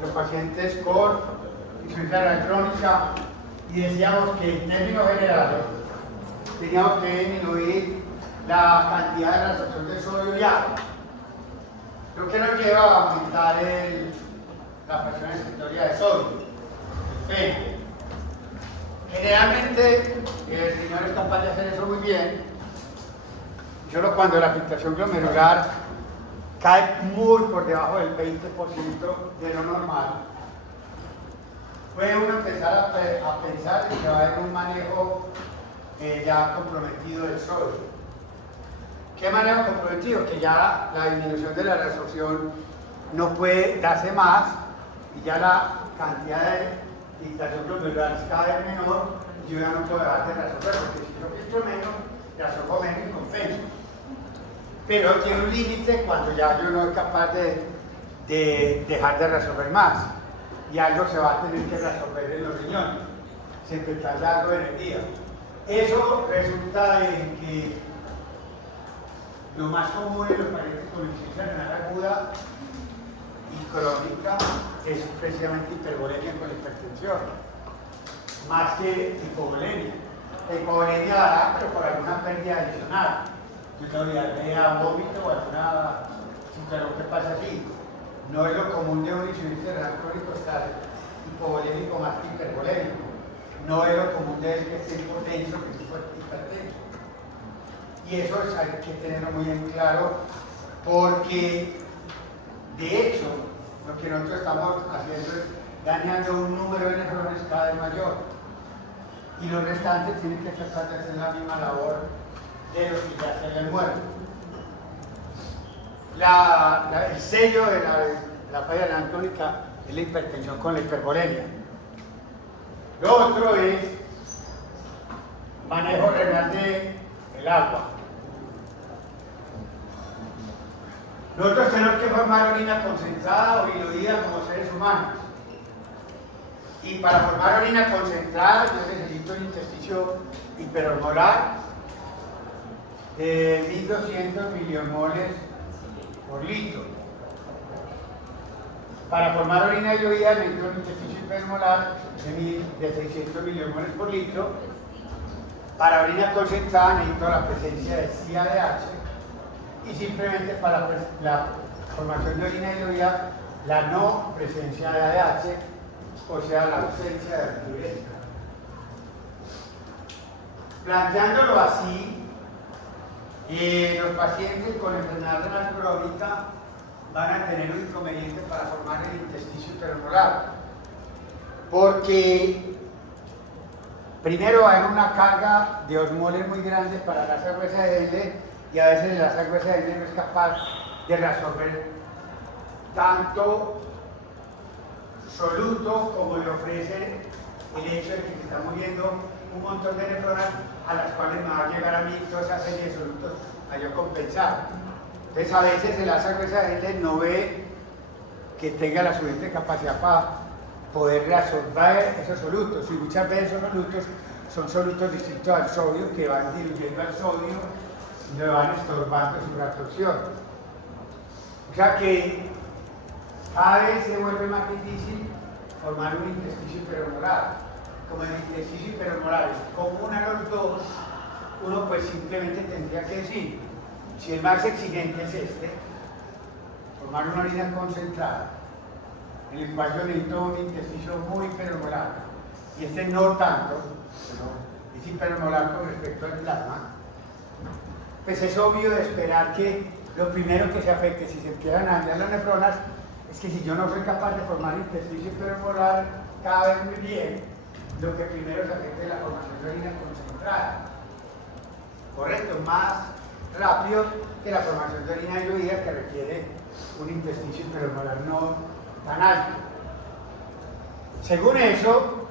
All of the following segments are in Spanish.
los pacientes con insuficiencia renal crónica y decíamos que en términos generales teníamos que disminuir la cantidad de reabsorción de sodio y agua, lo que nos lleva a aumentar la presión excretoria de sodio, el PEN. Generalmente el riñón es capaz de hacer eso muy bien, solo cuando la filtración glomerular cae muy por debajo del 20% de lo normal, puede uno empezar a pensar que va a haber un manejo ya comprometido del sodio. ¿Qué manejo comprometido? Que ya la disminución de la reabsorción no puede darse más y ya la cantidad de filtración glomerular es cada vez menor y yo ya no puedo dejar de reabsorber, porque si yo filtro menos, reabsorbo menos y compenso. Pero tiene un límite cuando ya yo no soy capaz de dejar de reabsorber más y algo se va a tener que reabsorber en los riñones, siempre tarda algo de energía. Eso resulta en que lo más común en los pacientes con insuficiencia renal aguda y crónica es precisamente hipervolemia con hipertensión, más que hipovolemia. La hipovolemia dará, pero por alguna pérdida adicional, diarrea, vómito o alguna situación que pasa así. No es lo común de un insuficiencia renal crónico estar hipovolémico más que hipervolémico. No es lo común de él que esté hipotenso que esté hipertenso. Y eso hay que tenerlo muy en claro porque, de hecho, lo que nosotros estamos haciendo es dañando un número de nefrones cada vez mayor. Y los restantes tienen que tratar de hacer la misma labor de los que ya se hayan muerto. El sello de la falla renal crónica es la hipertensión con la hipervolemia. Lo otro es manejo renal del agua. Nosotros tenemos que formar orina concentrada o diluida como seres humanos. Y para formar orina concentrada yo necesito un intersticio hiperosmolar de 1200 miliomoles por litro. Para formar orina diluida necesito un intersticio hiperosmolar de 600 miliomoles por litro. Para orina concentrada necesito la presencia de CADH. Y simplemente para la formación de orina diluida, la no presencia de ADH, o sea, la ausencia de diurética. Planteándolo así, los pacientes con enfermedad renal crónica van a tener un inconveniente para formar el intersticio hiperosmolar, porque primero hay una carga de osmoles muy grande para la asa gruesa de L, y a veces la asa gruesa de L no es capaz de reabsorber tanto soluto como le ofrece el hecho de que se está muriendo un montón de nefronas a las cuales me va a llegar a mí toda esa serie de solutos a yo compensar. Entonces a veces el asa gruesa de L no ve que tenga la suficiente capacidad para poder reabsorber esos solutos, y muchas veces esos solutos son solutos distintos al sodio que van diluyendo al sodio y le van estorbando su reabsorción. O sea que cada vez se vuelve más difícil formar un intersticio hiperosmolar. Como el intersticio hiperosmolar es común a los dos, uno pues simplemente tendría que decir, si el más exigente es este, formar una orina concentrada, en el cual yo necesito un intersticio muy hiperosmolar, y este no tanto, pero es hiperosmolar con respecto al plasma, pues es obvio de esperar que lo primero que se afecte, si se empiezan a dañar las nefronas, es que si yo no soy capaz de formar intersticio hiperosmolar cada vez muy bien, lo que primero se afecta es la formación de orina concentrada. Correcto, más rápido que la formación de orina diluida, que requiere un intersticio hiperosmolar no tan alto. Según eso,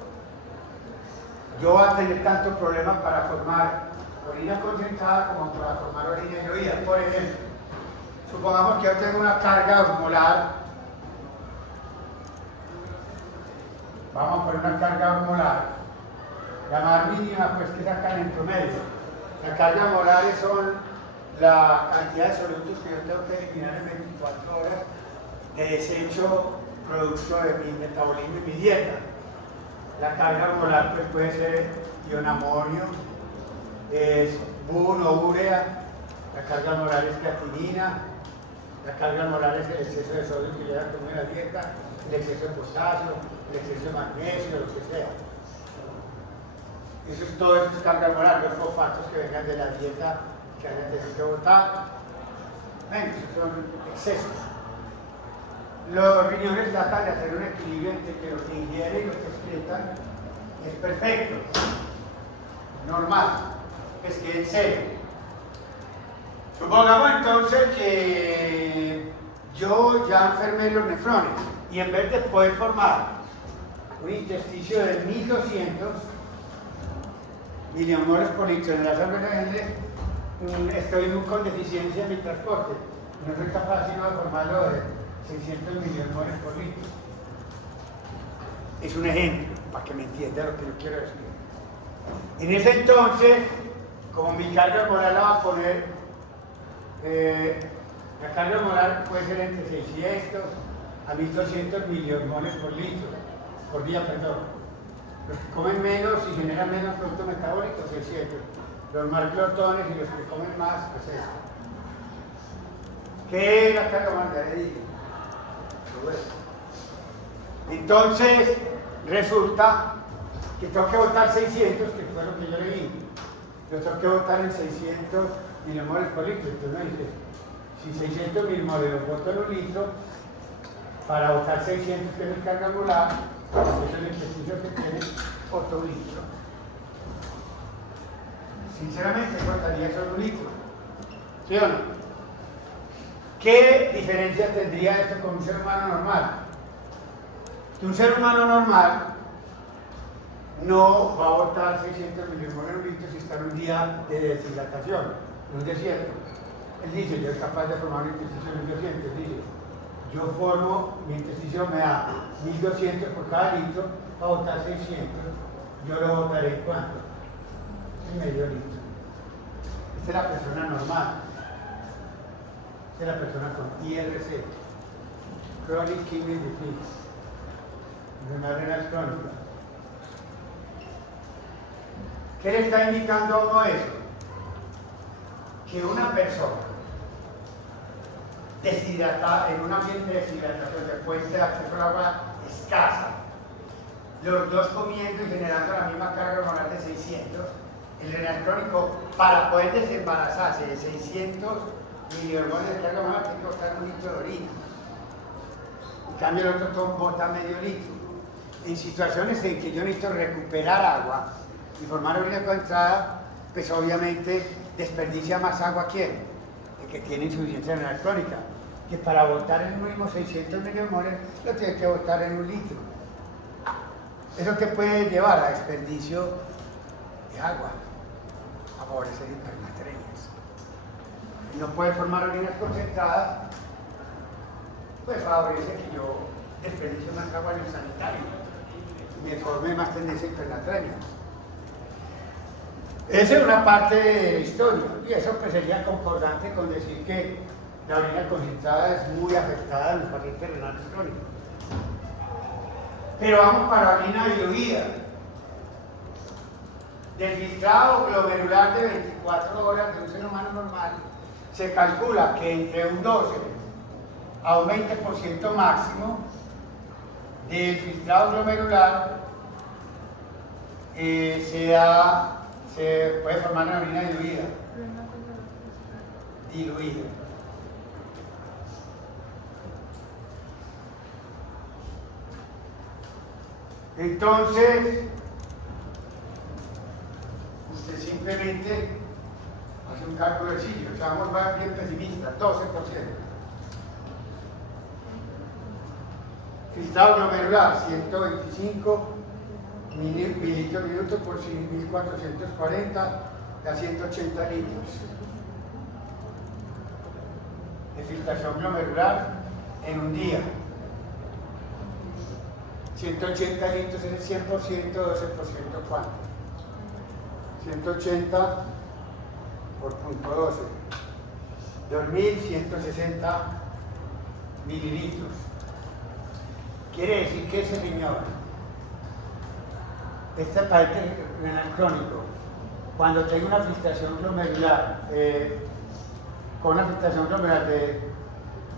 yo voy a tener tanto problema para formar orina concentrada como para formar orina diluida. Por ejemplo, supongamos que yo tengo una carga osmolar, vamos a poner una carga osmolar, la más mínima pues que sacan en promedio. Las cargas osmolares son la cantidad de solutos que yo tengo que eliminar en 24 horas de desecho producto de mi metabolismo y mi dieta. La carga hormonal pues, puede ser ionamonio, es BUN o urea, la carga hormonal es creatinina, la carga hormonal es el exceso de sodio que lleva a comer la dieta, el exceso de potasio, el exceso de magnesio, lo que sea. Todo eso es carga hormonal, los fosfatos que vengan de la dieta que hayan tenido que botar. Bueno, esos son excesos. Los riñones tratan de hacer un equilibrio entre que los que ingieren y los que excretan es perfecto, normal, es que en serio. Supongamos entonces que yo ya enfermé los nefrones y en vez de poder formar un intersticio de 1200 milimoles por litro en la sangre estoy con deficiencia en mi transporte, no soy capaz sino de formarlo de 600 milimoles por litro. Es un ejemplo, para que me entienda lo que yo quiero decir. En ese entonces, como mi carga hormonal la va a poner, la carga hormonal puede ser entre 600 a 1200 milimoles por día, perdón. Los que comen menos y generan menos producto metabólico, 600. Los más glotones y los que comen más, pues eso. ¿Qué es la carga hormonal? Ya le digo. Entonces, resulta que tengo que botar 600, que fue lo que yo leí. Yo tengo que botar en 600 milimoles por litro. Entonces me dice, si 600 milimoles los boto en un litro, para botar 600 que es mi carga hormonal, es el ejercicio que tiene otro litro. Sinceramente, botaría solo un litro. ¿Sí o no? ¿Qué diferencia tendría esto con un ser humano normal? Que un ser humano normal no va a botar 600 milimoles en un litro si está en un día de deshidratación, en un desierto. Él dice, yo soy capaz de formar un intersticio en 1200, dice, yo formo, mi intersticio me da 1200 por cada litro, para botar 600, yo lo botaré en cuánto? En medio litro. Esta es la persona normal. Esta es la persona con IRC, Chronic Kidney Disease, enfermedad renal crónica. ¿Qué le está indicando a uno eso? Que una persona deshidratada, en un ambiente de deshidratación, de fuente de acceso al agua escasa, los dos comiendo y generando la misma carga hormonal de 600, el renal crónico, para poder desembarazarse de 600 milihormones de carga hormonal, tiene que botar un litro de orina. En cambio, el otro bota medio litro. En situaciones en que yo necesito recuperar agua y formar orina concentrada, pues obviamente desperdicia más agua ¿quién? El que tiene insuficiencia renal crónica, que para botar el mismo 600 milimoles lo tiene que botar en un litro. Eso que puede llevar a desperdicio de agua, a favorecer hipernatremias. Y no puede formar orinas concentradas, pues favorece que yo desperdicie más agua en el sanitario y me forme más tendencia a hipernatremia. Esa es una parte de la historia, y eso pues sería concordante con decir que la orina concentrada es muy afectada en los pacientes renales crónicos. Pero vamos para la orina diluida. Del filtrado glomerular de 24 horas de un ser humano normal, se calcula que entre un 12 a un 20% máximo del filtrado glomerular se puede formar una orina diluida. Diluida. Entonces, usted simplemente hace un cálculo sencillo, o sea, vamos a bien pesimista, 12%. Filtrado glomerular, 125 mililitros minuto por 1440, da 180 litros. De filtración glomerular en un día. 180 litros es el 100%, 12% ¿cuánto? 180 por punto 12, 2160 mililitros. Quiere decir que ese señor, este paciente renal crónico, cuando tenga una filtración glomerular, con una filtración glomerular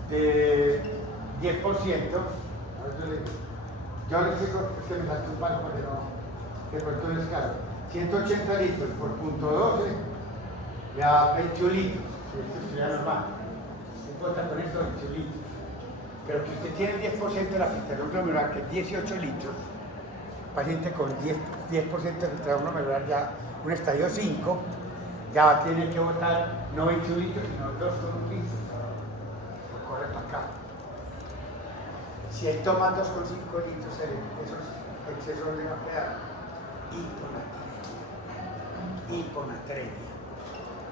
de 10%, yo les digo, es que me falta un palo porque no, que por todo es caro. 180 litros por punto 12, le da 21 litros, esto ya normal. No importa con esto 21 litros. Pero que usted tiene el 10% de la filtración glomerular, que es 18 litros, paciente con 10% de filtración glomerular, ya un estadio 5, ya tiene que botar no 21 litros, sino 2,1 litros. Corre para acá. Si él toma 2,5 litros, esos excesos le van a quedar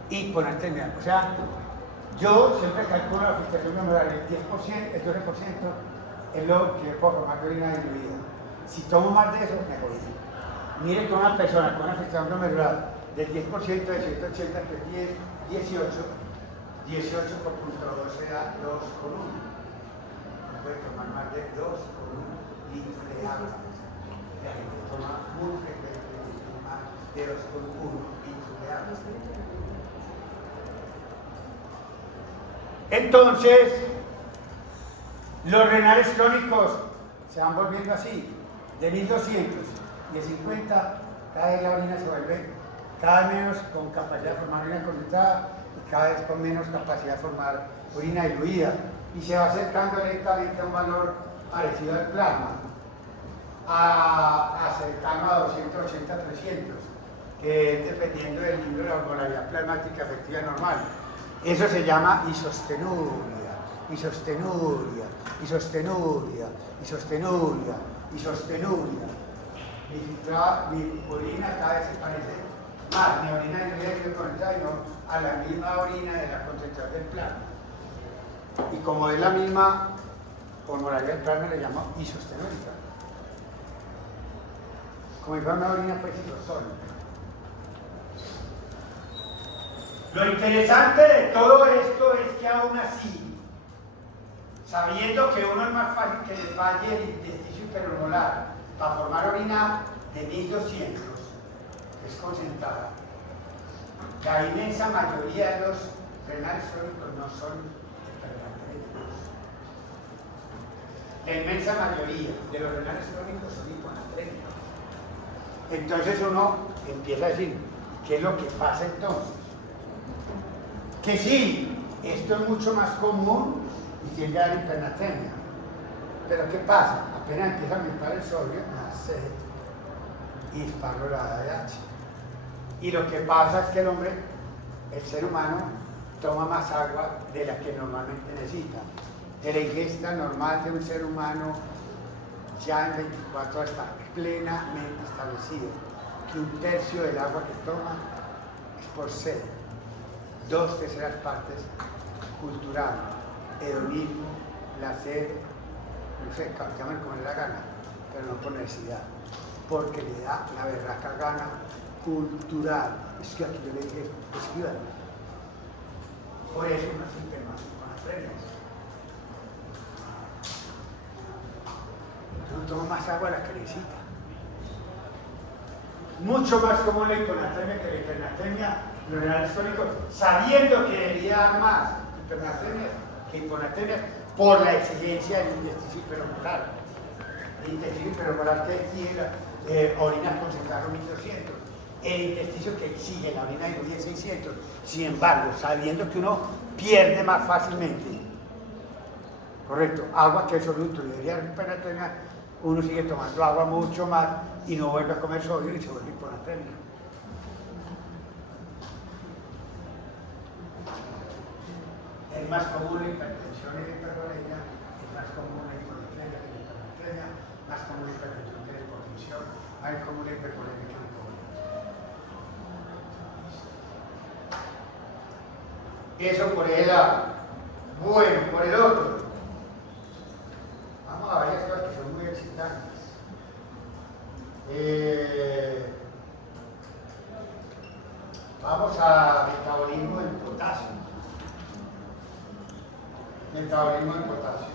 hiponatremia. O sea, yo siempre calculo la filtración glomerular, el 10%, el 12% es lo que puedo formar de orina diluida. Si tomo más de eso, me jodí. Mire que una persona con una filtración glomerular del 10% de 180 que es 18 por punto 12 da 2,1. No puede tomar más de 2,1 litros de agua. La gente toma muy frecuentemente más de 2,1 litros de agua. Entonces, los renales crónicos se van volviendo así, de 1200 y de 50, cada vez la orina se vuelve cada vez menos con capacidad de formar orina concentrada y cada vez con menos capacidad de formar orina diluida, y se va acercando lentamente a un valor parecido al plasma, cercano a 280, 300, que es dependiendo del nivel de la osmolaridad plasmática efectiva normal. Eso se llama isostenuria, isostenuria, isostenuria, isostenuria, isostenuria. Mi orina cada vez se parece más, mi orina es concentrada y no a la misma orina de la concentración del plasma. Y como es la misma osmolaridad del plasma, le llamo isostenúrica. Como si fuera una orina pues isostónica. Lo interesante de todo esto es que aún así, sabiendo que uno es más fácil que le falle el intersticio hiperosmolar para formar orina de 1200, que es concentrada, la inmensa mayoría de los renales crónicos no son hipernatremios. La inmensa mayoría de los renales crónicos son hiponatremios. Entonces uno empieza a decir, ¿qué es lo que pasa entonces? Que sí, esto es mucho más común y tiende a la hipernatremia. Pero ¿qué pasa? Apenas empieza a aumentar el sodio, nace y disparo la ADH. Y lo que pasa es que el hombre, el ser humano, toma más agua de la que normalmente necesita. La ingesta normal de un ser humano ya en 24 horas está plenamente establecido que 1/3 del agua que toma es por sed. 2/3 partes cultural, hedonismo, placer, no sé, llamen como le da gana, pero no por necesidad, porque le da la berraca gana cultural. Es que aquí yo le dije, escriban. Por eso no siempre más con las premias. Uno toma más agua de la que necesita. Mucho más común la hiponatremia que la hipernatremia. Los renales crónicos, sabiendo que debería dar más hipernatremia que hiponatremia por la exigencia del intersticio hiperosmolar. El intersticio hiperosmolar que exige orina concentrada en 1200, el intersticio que exige la orina diluida en 600. Sin embargo, sabiendo que uno pierde más fácilmente, correcto, agua que el soluto debería dar hipernatremia, uno sigue tomando agua mucho más y no vuelve a comer sodio y se vuelve hiponatremia. Es más común la hipertensión y la hipervolemia, es más común la hiponatremia que la hipernatremia, más común la hipertensión que la hipotensión, más común la hipervolemia que la hipovolemia. Eso por el lado. Bueno, por el otro. Vamos a varias cosas que son muy excitantes. Vamos a metabolismo del potasio. Metabolismo del potasio.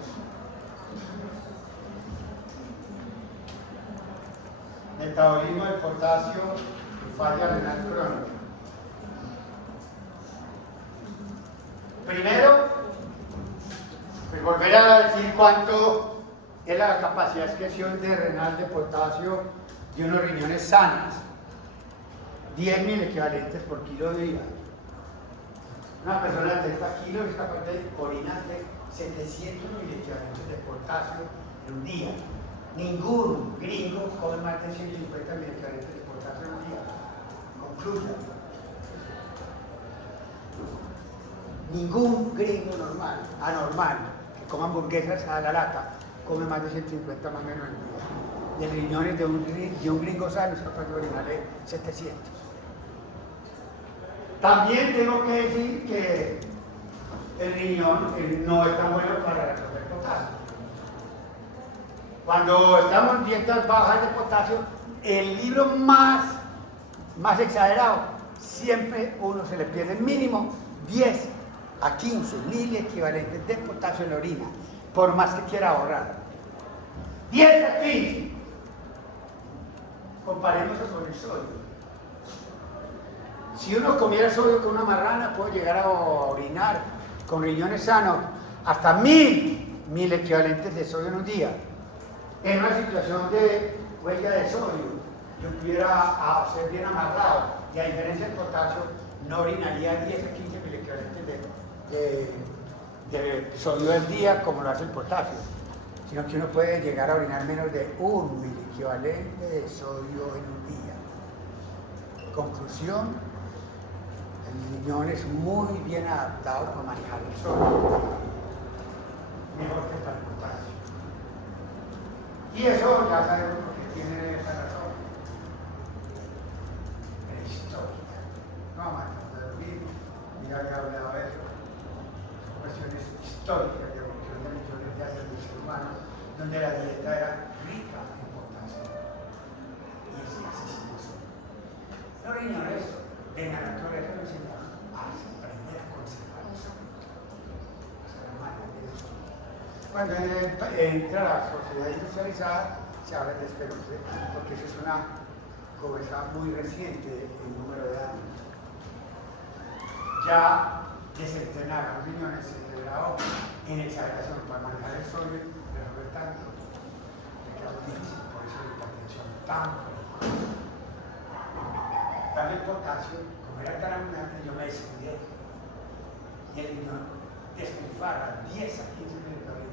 Metabolismo del potasio y falla renal crónica. Primero, pues volver a decir cuánto es la capacidad de excreción de renal de potasio de unos riñones sanos. 10.000 equivalentes por kilo de día. Una persona de 30 kilos es capaz de orinar de 700.000 equivalentes de potasio en un día. Ningún gringo come más de 150.000 equivalentes de potasio en un día. Concluya. Ningún gringo normal, anormal, que coma hamburguesas a la lata, come más de 150 más o menos en un día. Y el riñones de un gringo sano es capaz de orinarle 700. También tengo que decir que el riñón no es tan bueno para resolver potasio. Cuando estamos en dietas bajas de potasio, el libro más exagerado, siempre uno se le pierde mínimo 10 a 15.000 equivalentes de potasio en la orina, por más que quiera ahorrar. 10 a 15. Comparemos con el sodio. Si uno comiera sodio con una marrana, puede llegar a orinar con riñones sanos hasta 1.000 equivalentes de sodio en un día. En una situación de huella de sodio, yo pudiera ser bien amarrado y a diferencia del potasio, no orinaría 10 a 15.000 equivalentes de sodio al día como lo hace el potasio, sino que uno puede llegar a orinar menos de 1.000 equivalente de sodio en un día. Conclusión, el riñón es muy bien adaptado para manejar el sodio, mejor que para el potasio. Y eso ya sabemos por qué tiene esa razón. Prehistórica. No vamos a tratar de lo mismo, ya había hablado de eso. Cuestiones históricas de evolución de millones de años del ser humano, donde la dieta era rica en potasio. Y así hicimos. Los riñones en la naturaleza nos enseñaron a aprender a conservar el sodio. Cuando entra la sociedad industrializada, se habla de despeluce, porque eso es una cosa muy reciente en número de años. Ya desentenar los riñones se liberó en exageración para manejar el sodio y resolver tanto. Me queda difícil, por eso la hipertensión tan fuerte. También el potasio, como era tan abundante, yo me descuidé. Y el riñón despilfarra 10 a 15 minutos por día.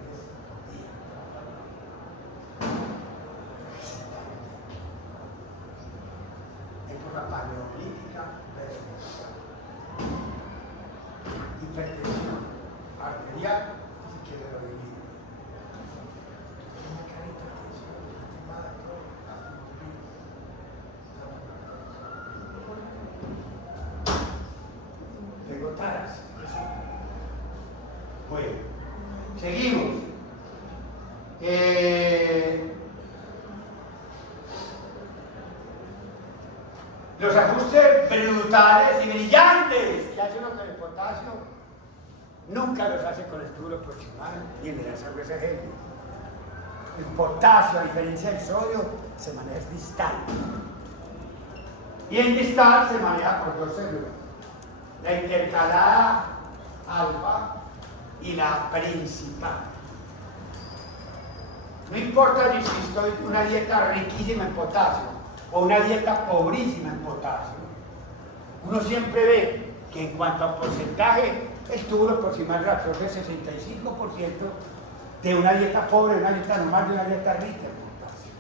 Época paleolítica versus hipertensión arterial, si quiere lo divide. Tiene que haber hipertensión, tengo taras. Bueno, seguimos. Los ajustes brutales y brillantes que hace uno con el potasio nunca los hace con el túbulo proximal ni en la sangre ajena. El potasio, a diferencia del sodio, se maneja distal. Y en distal se maneja por dos células: la intercalada alfa y la principal. No importa si estoy en una dieta riquísima en potasio o una dieta pobrísima en potasio, uno siempre ve que en cuanto a porcentaje, el túbulo proximal reabsorbe 65% de una dieta pobre, de una dieta normal, de una dieta rica en potasio.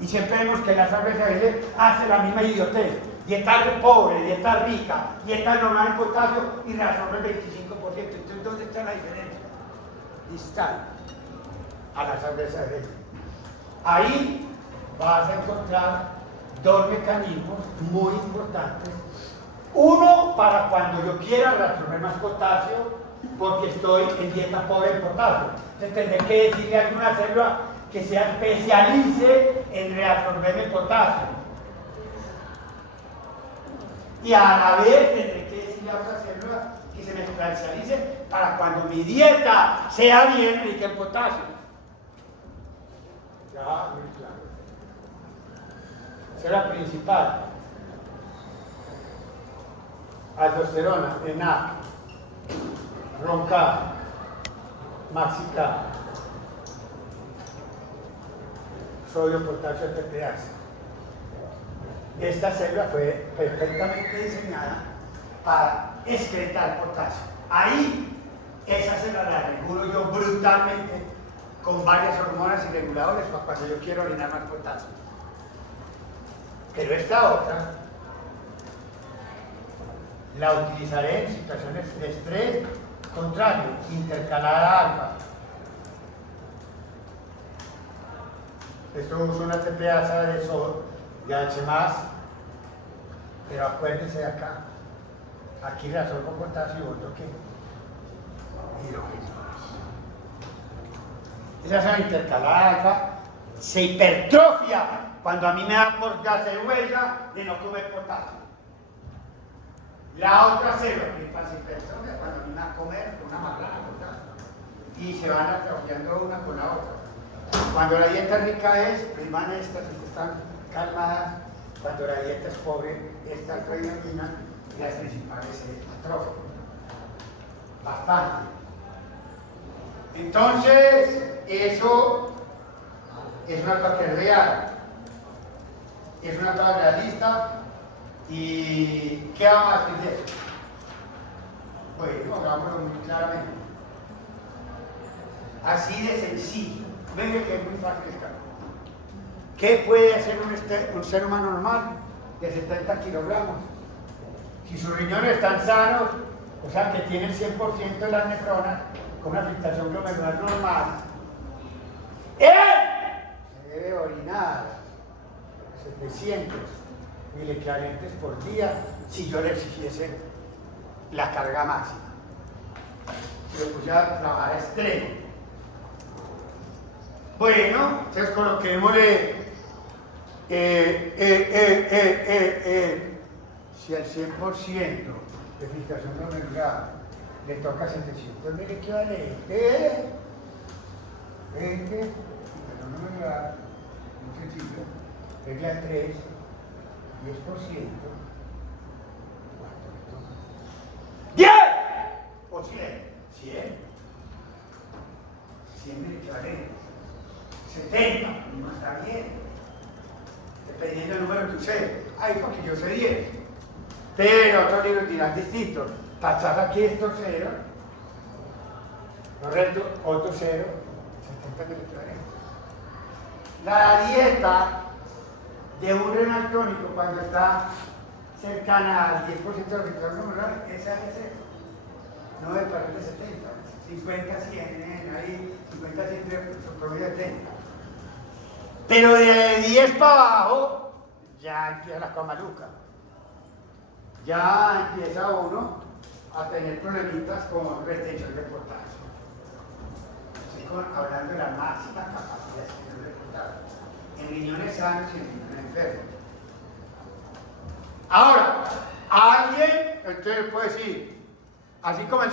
Y siempre vemos que la sangre hace la misma idiotez: dieta pobre, dieta rica, dieta normal en potasio y reabsorbe el 25%. Entonces, ¿dónde está la diferencia? Distal a la sangre sangre. Ahí vas a encontrar dos mecanismos muy importantes. Uno, para cuando yo quiera reabsorber más potasio, porque estoy en dieta pobre en potasio. Entonces tendré que decirle a alguna célula que se especialice en reabsorber el potasio. Y a la vez tendré que decirle a otra célula que se me especialice para cuando mi dieta sea bien rica en potasio. Ya, muy claro. Esa es la principal. Aldosterona, ENAC, RONCA, MAXICA, sodio, potasio, TPase. Esta célula fue perfectamente diseñada para excretar potasio. Ahí, esa célula la regulo yo brutalmente con varias hormonas y reguladores para cuando yo quiero orinar más potasio. Pero esta otra la utilizaré en situaciones de estrés contrario, intercalada alfa. Esto usa una TPasa de sodio y H+, pero acuérdense de acá. Aquí reabsorbo potasio y otro que hidrógeno. Esa es la intercalada alfa. Se hipertrofia cuando a mí me da por gas de huella de no comer potasio. La otra célula principal se hipertrofia cuando a mí me da a comer una marrana potasio. Y se van atrofiando una con la otra. Cuando la dieta rica es, priman estas y están calmadas. Cuando la dieta es pobre, esta alfa-hidroxina y las principales se atrofian. Bastante. Entonces, eso es una cosa que es real. Es una cosa realista. ¿Y qué vamos a hacer de eso? Bueno, hagámoslo muy claramente. Así de sencillo. Venga que es muy fácil el cálculo. ¿Qué puede hacer un ser humano normal de 70 kilogramos? Si sus riñones están sanos, o sea que tienen 100% de las nefronas, con una filtración glomerular normal, él se debe orinar 700 miliequivalentes por día si yo le exigiese la carga máxima. Si lo pusiera a trabajar a extremo. Bueno, entonces coloquémosle si al 100% de filtración glomerular le toca 700 miliequivalentes, 20, filtración glomerular, muy sencillo, regla 3, 10%, ¿cuánto le toca? ¡10! ¿O 100? 100 miliequivalentes. 70, no está bien, dependiendo del número que usted. Ay, porque yo sé 10. Pero otros libros dirán distintos. Tachar aquí estos ceros, correcto, otro cero, 70 miliequivalentes. La dieta de un renal crónico cuando está cercana al 10% de la filtración glomerular, esa es cero. No debe pasar de 70, 50, 100, ahí, 50, 100, su promedio de 30. Pero de 10 para abajo, ya empieza la cosa maluca. Ya empieza uno a tener problemitas con retención de potasio. Estoy hablando de la máxima capacidad de potasio. En riñones sanos y en riñones enfermos. Ahora, alguien, entonces puede decir, así como el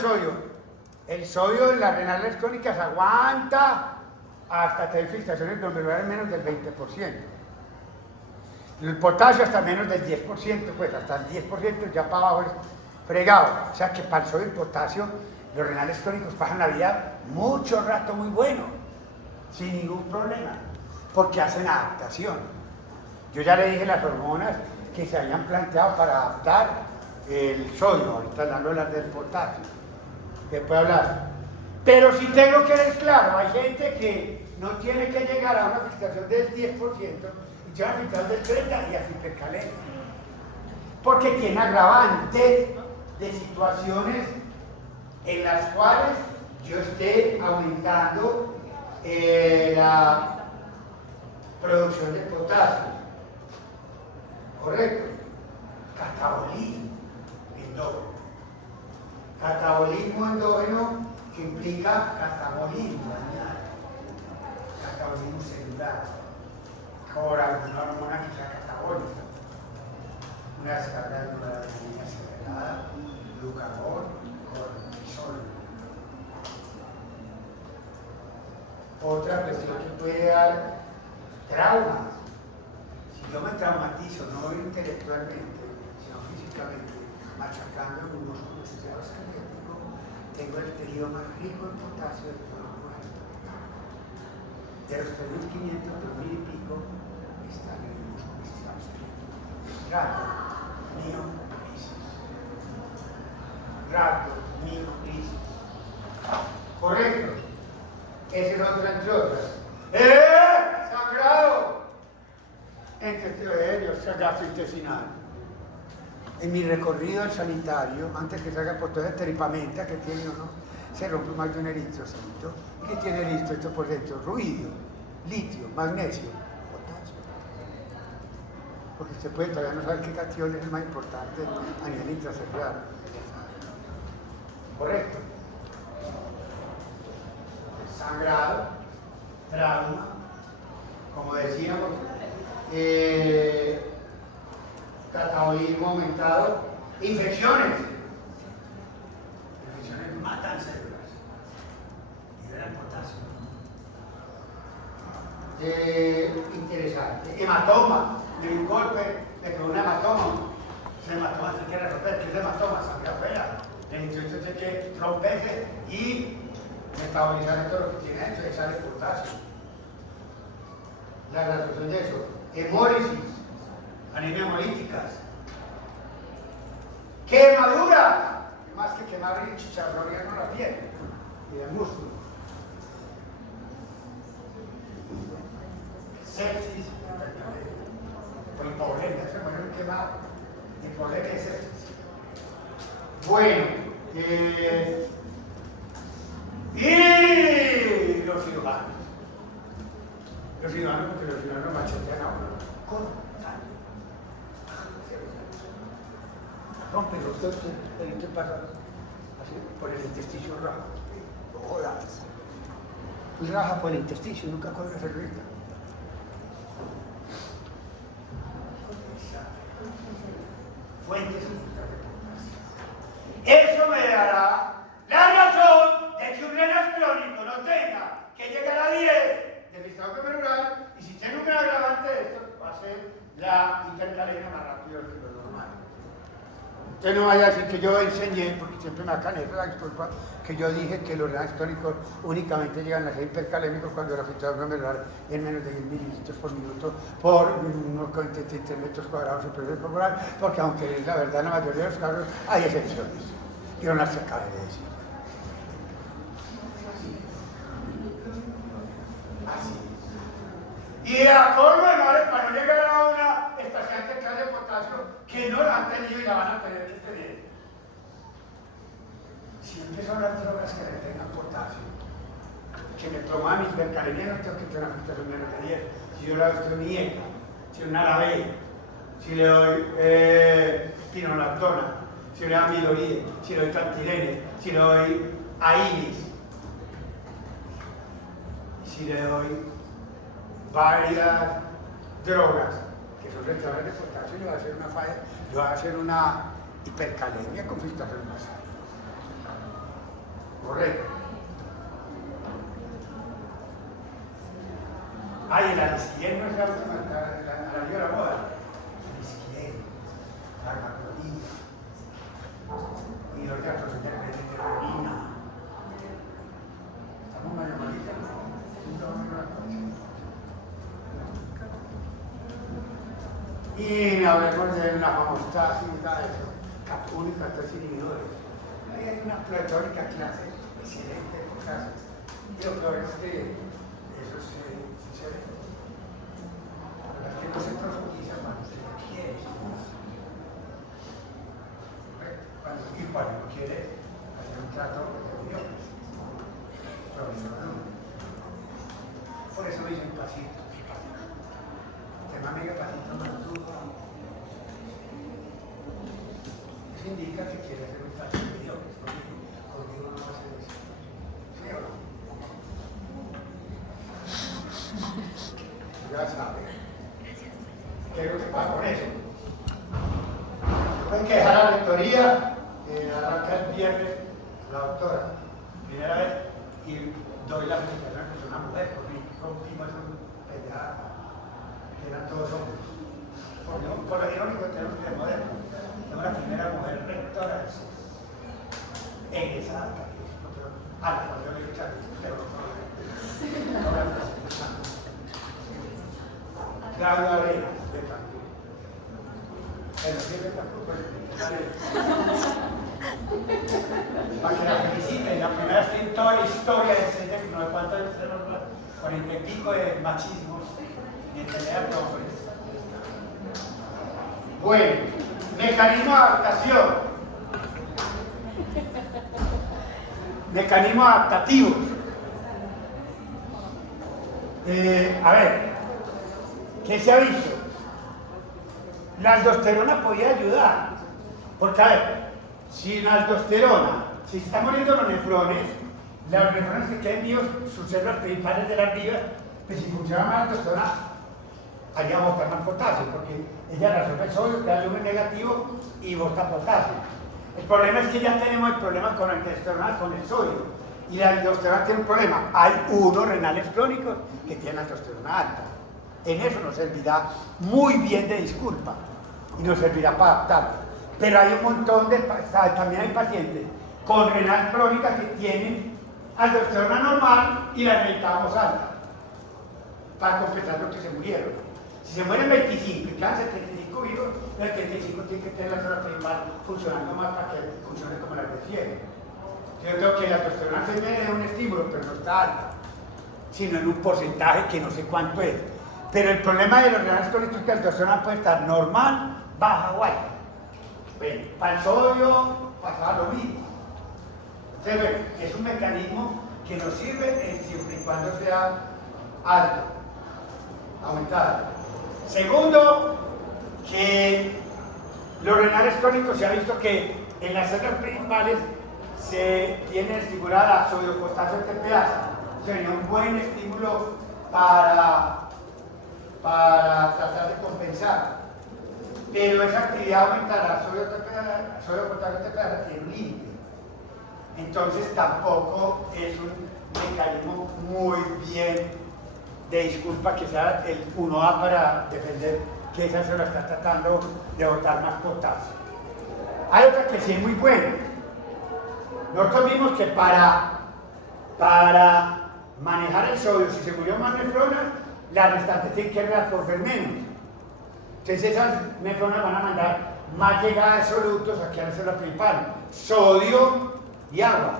sodio de las renales crónicas aguanta hasta tener filtraciones glomerulares menos del 20%. El potasio hasta menos del 10%, pues hasta el 10% ya para abajo es fregado. O sea que para el sodio y el potasio, los renales crónicos pasan la vida mucho rato muy bueno, sin ningún problema, porque hacen adaptación. Yo ya le dije las hormonas que se habían planteado para adaptar el sodio, ahorita hablando del potasio, que puede hablar. Pero sí tengo que ver claro, hay gente que no tiene que llegar a una filtración del 10% y tiene una filtración del 30% y así hipercalenia. Porque tiene agravantes de situaciones en las cuales yo esté aumentando la producción de potasio. ¿Correcto? Catabolismo endógeno. Catabolismo endógeno que implica catabolismo dañado, catabolismo celular, por alguna hormona que sea catabólica, una descarga de noradrenalina acelerada, glucagón, cortisol. Otra cuestión que puede dar traumas. Si yo me traumatizo, no intelectualmente, sino físicamente, machacando un músculo sistema esquelético, tengo el tejido más rico en potasio de todo el cuerpo. De los 3.500, 2.000 y pico están en el músculo sistema esquelético. Rato, mío, crisis. Rato, mío, crisis. Correcto. Ese es otro entre otras. ¡Sangrado! Entre gastrointestinal. En mi recorrido al sanitario, antes que salga por toda esta tripamenta que tiene uno, se rompe más de un eritrocito. ¿Qué tiene eritrocito por dentro? Ruidio, litio, magnesio, potasio. Porque usted puede todavía no saber qué cation es el más importante a nivel intracelular. Correcto. Sangrado, trauma, como decíamos, catabolismo aumentado, infecciones. Infecciones matan células, liberan potasio. Interesante. Hematoma, de un golpe, de con un hematoma. Ese hematoma se quiere romper, que es hematoma, sangre afuera. Entonces hay que romperse y metabolizar todo lo que tiene dentro y sale potasio. La graduación de eso. Hemólisis, anemia hemolíticas. Quemadura, más que quemar el chicharrón y no la piel y el músculo. Sepsis, por hipovolemia, se muere quemado. Hipovolemia es sepsis. Bueno, y los cirujanos. Los cirujanos, porque los cirujanos machetean a uno con sangre. Rompen los dos, ¿y qué pasa? Así, por el intestino raja. Jodas. Pues raja por el intestino, nunca con una cerveza. Fuentes y eso me dará la razón de que un renal crónico no tenga que llegar a 10 de estado glomerular, y si tiene un agravante de esto, va a ser la hipercalemia más rápido que lo normal. Usted no vaya a decir que yo enseñé, porque siempre me acan la disculpa, que yo dije que los renales crónicos únicamente llegan a ser hipercalémicos cuando el afectado glomerular es menos de 10 mililitros por minuto por unos 43 metros cuadrados de presión corporal, porque aunque es la verdad en la mayoría de los casos hay excepciones, y no las que acabé de decir. Así. Y a colmo de males, para no llegar a una escaseante clase de potasio que no la han tenido y la van a tener que tener. Si yo empiezo a hablar de drogas que retengan potasio, que me toman mis hipercalemia, no tengo que tener una afectación menos de 10. Si yo le doy mi ECA, si le doy una ARAB, si le doy spironolactona, si le doy amiloride, si le doy cantirene, si le doy AINIS, si le doy varias drogas que son retenedores de potasio, le va a hacer una hipercalemia con filtración nasal. Correcto. El alisquilén no es la última, la dio la moda. Alisquilén, farmacolina, y ahorita proceder de heroína. Estamos medio malitas, ¿no? Y hablemos de la homeostasis y todo eso, CAP1 y CAP3 inhibidores. Ahí hay una pletórica clase, excelente clase. Y lo peor es que eso sucede. La verdad es que no se profundiza cuando usted quiere. Y cuando uno quiere hacer un trato de Dios. Por eso dicen pasito. Tema mega pasito mantuvo. Eso indica que quiere hacer un trato de Dios. Conmigo no va a hacer eso. ¿Sí o no? Ya sabe. ¿Qué es lo que pasa con eso? Pueden que dejar la lectoría, arranca el viernes la doctora, primera vez, y doy la felicitación que es una mujer, porque contigo es un pediatra, que eran todos hombres. Claudio Arenas, de Cancún. Bueno, sí, de Cancún, pues, para que la feliciten, la primera vez que en toda la historia de ese no sé cuántos años tenemos, 40 y pico de machismo y de tener hombres. Bueno, mecanismo de adaptación. Mecanismos adaptativos. A ver, ¿qué se ha visto? La aldosterona podía ayudar, porque a ver, sin aldosterona, si se están muriendo los nefrones que queden vivos, sus células principales de las vivas, pues si funciona más la aldosterona, haría botar más potasio, porque ella resuelve el sodio, crea lumen negativo y bota potasio. El problema es que ya tenemos el problema con la aldosterona, con el sodio, y la aldosterona tiene un problema. Hay unos renales crónicos que tienen aldosterona alta. En eso nos servirá muy bien de disculpa y nos servirá para adaptarlo. Pero hay un montón de, también hay pacientes con renal crónica que tienen aldosterona normal y la necesitamos alta para completar lo que se murieron. Si se mueren 25 y quedan 75 vivos, el 75 tiene que tener la célula principal funcionando más para que funcione como la refiere. Yo creo que la aldosterona femenina es un estímulo, pero no está alta, sino en un porcentaje que no sé cuánto es. Pero el problema de los renales crónicos es que la aldosterona puede estar normal, baja o alta. Bueno, para el sodio pasaba lo mismo. Entonces, es un mecanismo que nos sirve siempre y cuando sea alto, aumentado. Segundo, que los renales crónicos se ha visto que en las células principales se tiene estimulada la sodio-potasio TPasa. Sería un buen estímulo para tratar de compensar. Pero esa actividad aumentada, la sodio-potasio TPasa tiene un límite. Entonces tampoco es un mecanismo muy bien de disculpa que sea el 1A para defender que esa célula está tratando de botar más potasio. Hay otra que sí es muy buena. Nosotros vimos que para manejar el sodio, si se murió más nefronas, las restantes tienen que reabsorber menos. Entonces esas nefronas van a mandar más llegada de solutos aquí a la célula principal. Sodio y agua.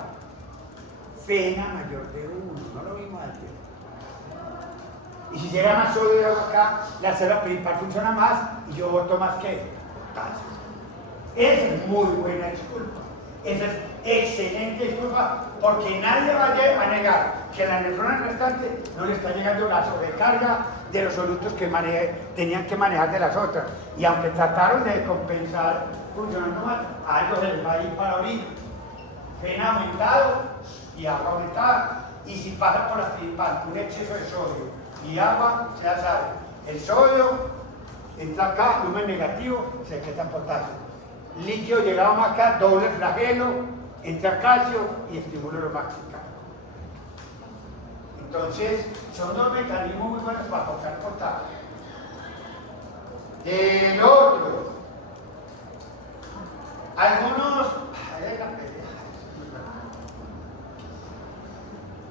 Fena mayor de 1, no lo vimos antes. Y si llega más sodio y agua acá, la célula principal funciona más y yo boto más que potasio. Esa es muy buena disculpa. Esa es excelente disculpa porque nadie va a negar que a la nefrona restante no le está llegando la sobrecarga de los solutos que tenían que manejar de las otras. Y aunque trataron de compensar funcionando mal, algo se les va a ir para orina. Fena aumentado y agua aumentada. Y si pasa por la principal un exceso de sodio y agua, ya saben, el sodio entra acá, lumen negativo, se queda potasio. Líquido llegado más acá, doble flagelo, entra calcio y estímulo máximo. Entonces, son dos mecanismos muy buenos para botar potasio. El otro, algunos,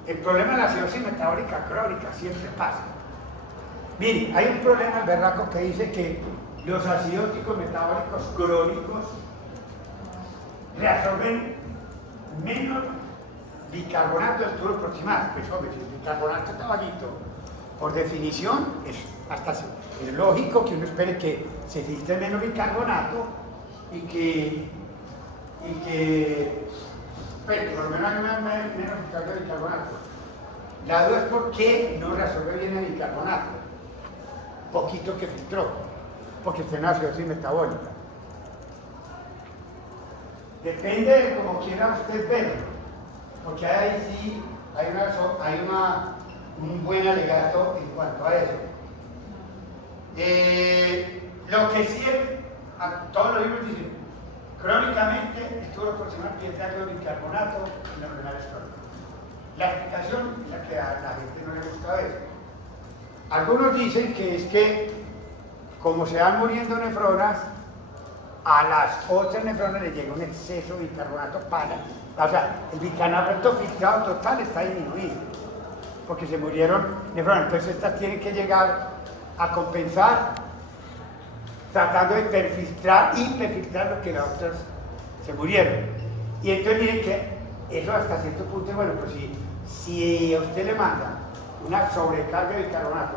el problema de la acidosis metabólica crónica siempre pasa. Miren, hay un problema el berraco que dice que los acidóticos metabólicos crónicos reabsorben menos bicarbonato del tubo proximal. Pues hombre, si el bicarbonato está bajito, por definición, es lógico que uno espere que se filtre menos bicarbonato y que por lo menos hay menos filtrado de bicarbonato. La duda es por qué no reabsorbe bien el bicarbonato. Poquito que filtró, porque tiene una acidosis metabólica. Depende de cómo quiera usted verlo, porque ahí sí hay un buen alegato en cuanto a eso. Lo que sí es, todos los libros dicen, crónicamente estuvo proximal pierde algo de bicarbonato en los renales crónicos. La explicación es la que a la gente no le gusta ver. Algunos dicen que es que, como se van muriendo nefronas, a las otras nefronas les llega un exceso de bicarbonato o sea, el bicarbonato filtrado total está disminuido, porque se murieron nefronas. Entonces estas tienen que llegar a compensar, tratando de hiperfiltrar lo que las otras se murieron. Y entonces miren que eso hasta cierto punto, bueno, pues si a usted le manda una sobrecarga de bicarbonato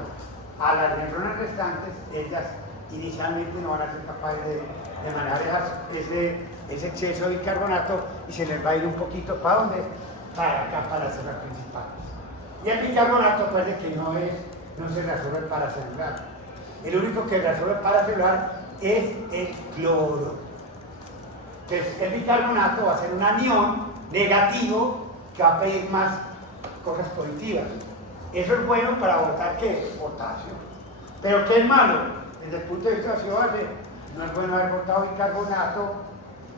a las nefronas restantes, ellas inicialmente no van a ser capaces de manejar ese exceso de bicarbonato y se les va a ir un poquito ¿para dónde? Para acá, para las células principales. Y el bicarbonato, pues, de que no se resuelve el paracelular. El único que resuelve el paracelular es el cloro. Entonces, el bicarbonato va a ser un anión negativo que va a pedir más cosas positivas. Eso es bueno para botar, ¿qué? Potasio. Pero ¿qué es malo? Desde el punto de vista de ácido base, no es bueno haber botado bicarbonato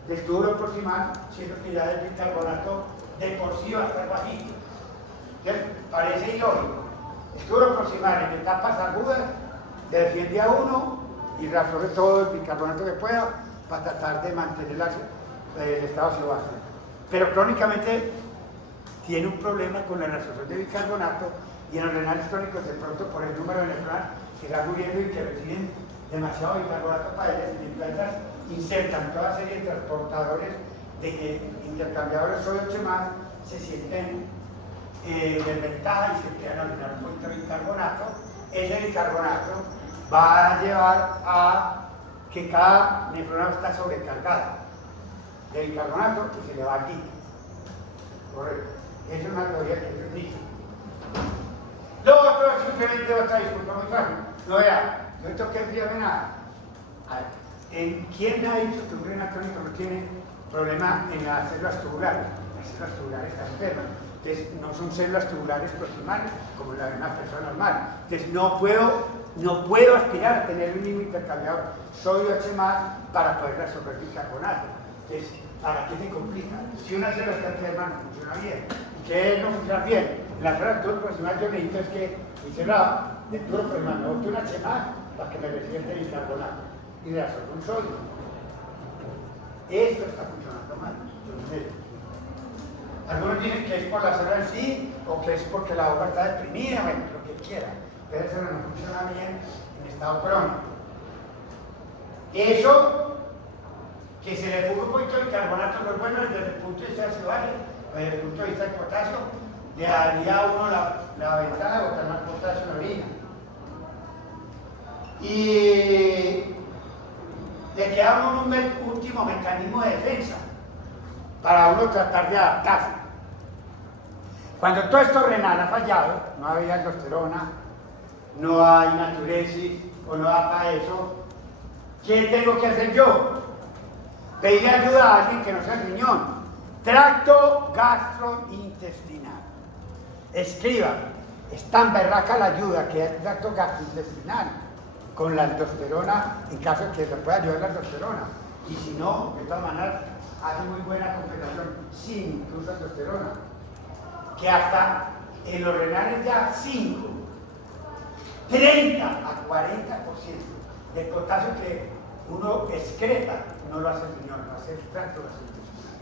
del tubo proximal, siendo que ya el bicarbonato de por sí va a estar bajito. Entonces, parece ilógico. El tubo proximal en etapas agudas le defiende a uno y reabsorbe todo el bicarbonato que pueda para tratar de mantener el estado ácido base. Pero crónicamente tiene un problema con la reabsorción de bicarbonato y en los renales crónicos de pronto por el número de nefronas que van muriendo y que reciben demasiado bicarbonato para ellas y plantas insertan toda serie de transportadores de intercambiadores OH+, se sienten desventaja y se empiezan a orinar un poquito de bicarbonato. Ese bicarbonato va a llevar a que cada nefrona está sobrecargada de bicarbonato y se le va al guito. Correcto. Esa es una teoría que yo dije. Lo otro es simplemente otra disculpa muy fácil. No vea, no tengo que enviarme nada. ¿Quién ha dicho que un renal crónico no tiene problema en las células tubulares? Las células tubulares están enfermas. Entonces, no son células tubulares proximales como la de una persona normal. Entonces, no puedo aspirar a tener un mismo intercambiador sodio H+ para poder resolver bicarbonato. Entonces, ¿para qué se complica? Si una célula está enferma, no funciona bien. ¿Y qué no funciona bien? En la célula del tubo proximal yo necesito es que mi célula del tubo proximal me bote un H+ para que me reciba el bicarbonato y reabsorba un sodio. Esto está funcionando mal. Entonces, algunos dicen que es por la célula en sí o que es porque la boca está deprimida, bueno, lo que quiera. Pero eso no funciona bien en estado crónico. Eso, que se le fuga un poquito de bicarbonato, no es bueno desde el punto de vista de ácido base, desde el punto de vista del potasio, le daría a uno la ventaja de botar más potasio en la orina. Y le queda a uno un último mecanismo de defensa para uno tratar de adaptarse. Cuando todo esto renal ha fallado, no hay aldosterona, no hay natriuresis o no da para eso, ¿qué tengo que hacer yo? Pedir ayuda a alguien que no sea el riñón. Tracto gastrointestinal. Escriba, es tan berraca la ayuda que es el tracto gastrointestinal con la aldosterona, en caso de que le pueda ayudar la aldosterona. Y si no, de todas maneras, hace muy buena compensación sin incluso aldosterona. Que hasta en los renales ya 5, 30 a 40% del potasio que uno excreta no lo hace el riñón, lo hace el tracto gastrointestinal.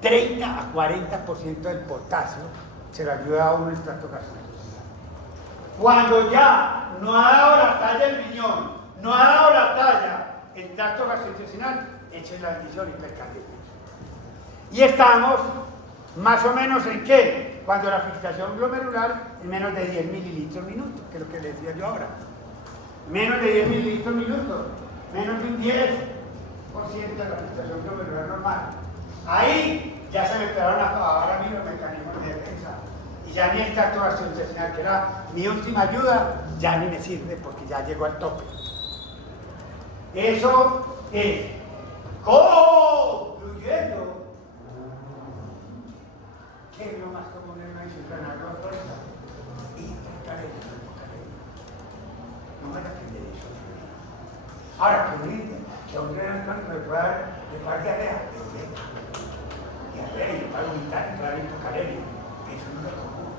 30 a 40% del potasio se le ayuda a uno el tracto gastrointestinal. Cuando ya no ha dado la talla el riñón, no ha dado la talla el tracto gastrointestinal, echen la bendición hipercalítica. Y estamos más o menos en qué? Cuando la filtración glomerular es menos de 10 mililitros minuto, que es lo que les decía yo ahora. Menos de 10 mililitros minuto, menos de un 10% de la filtración glomerular normal. Ahí ya se me empezaron a acabar a mí los mecanismos de defensa. Y ya ni el tracto gastrointestinal, que era mi última ayuda, ya ni me sirve porque ya llegó al tope. Eso es concluyendo. ¿Qué es lo más común en una insuficiencia renal crónica? Hipercalemia, hipocalemia. No me aprender eso. Ahora, que a un renal crónico le pueda dar diarrea, diarrea, y le pueda vomitar y le pueda dar hipocalemia. Eso no es lo común.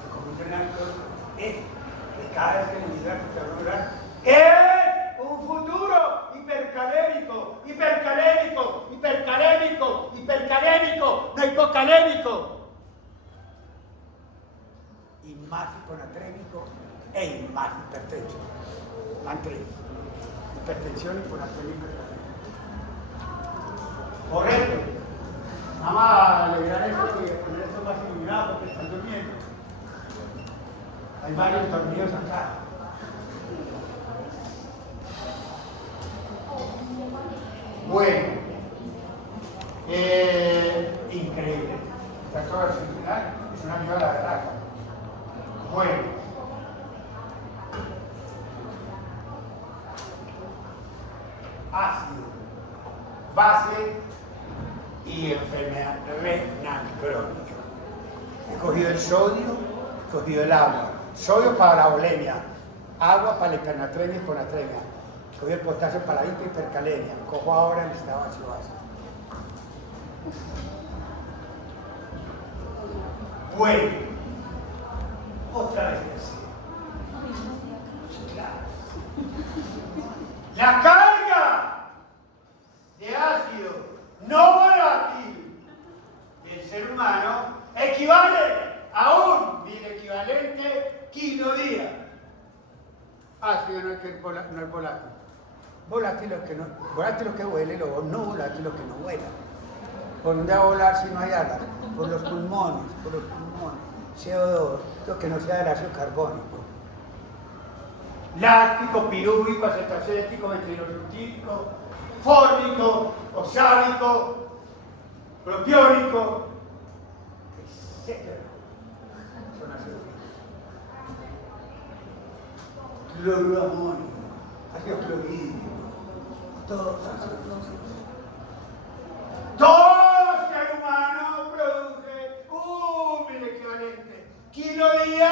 Lo común renal crónico es que cada vez que necesita la filtración glomerular es un futuro hipercalémico, hipercalémico, hipercalémico, hipercalémico, no hipocalémico. Y más hiponatrémico e más hipertenso. Van tres. Hipertensión, hiponatremia y hipertensión. Correcto. Vamos a alegrar esto y poner esto más iluminado porque están durmiendo. Hay varios dormidos acá. Bueno, increíble. Está todo al final, es una ayuda a la verdad. Bueno, ácido, base y enfermedad renal crónica. He cogido el sodio, he cogido el agua. Sodio para la bulimia, agua para la hipernatremia y hiponatremia. Cogí el potasio para la hipercalemia. Cojo ahora en estado gaseoso. Bueno, otra vez así. Claro. La carga de ácido no volátil del ser humano equivale a un equivalente kilodía. Ácido no es volátil. Volátil lo que vuela y luego no volátil lo que no vuela. ¿Por dónde va a volar si no hay alas? Por los pulmones, CO2, lo que no sea el ácido carbónico. Láctico, pirúvico, acetacético, metilosulfídico, fórmico, oxálico, propiónico, etc. Son ácidos fijos. Cloruro amónico, ácido clorhídrico, todos ácidos fijos. Todo ser humano produce un equivalente kilodía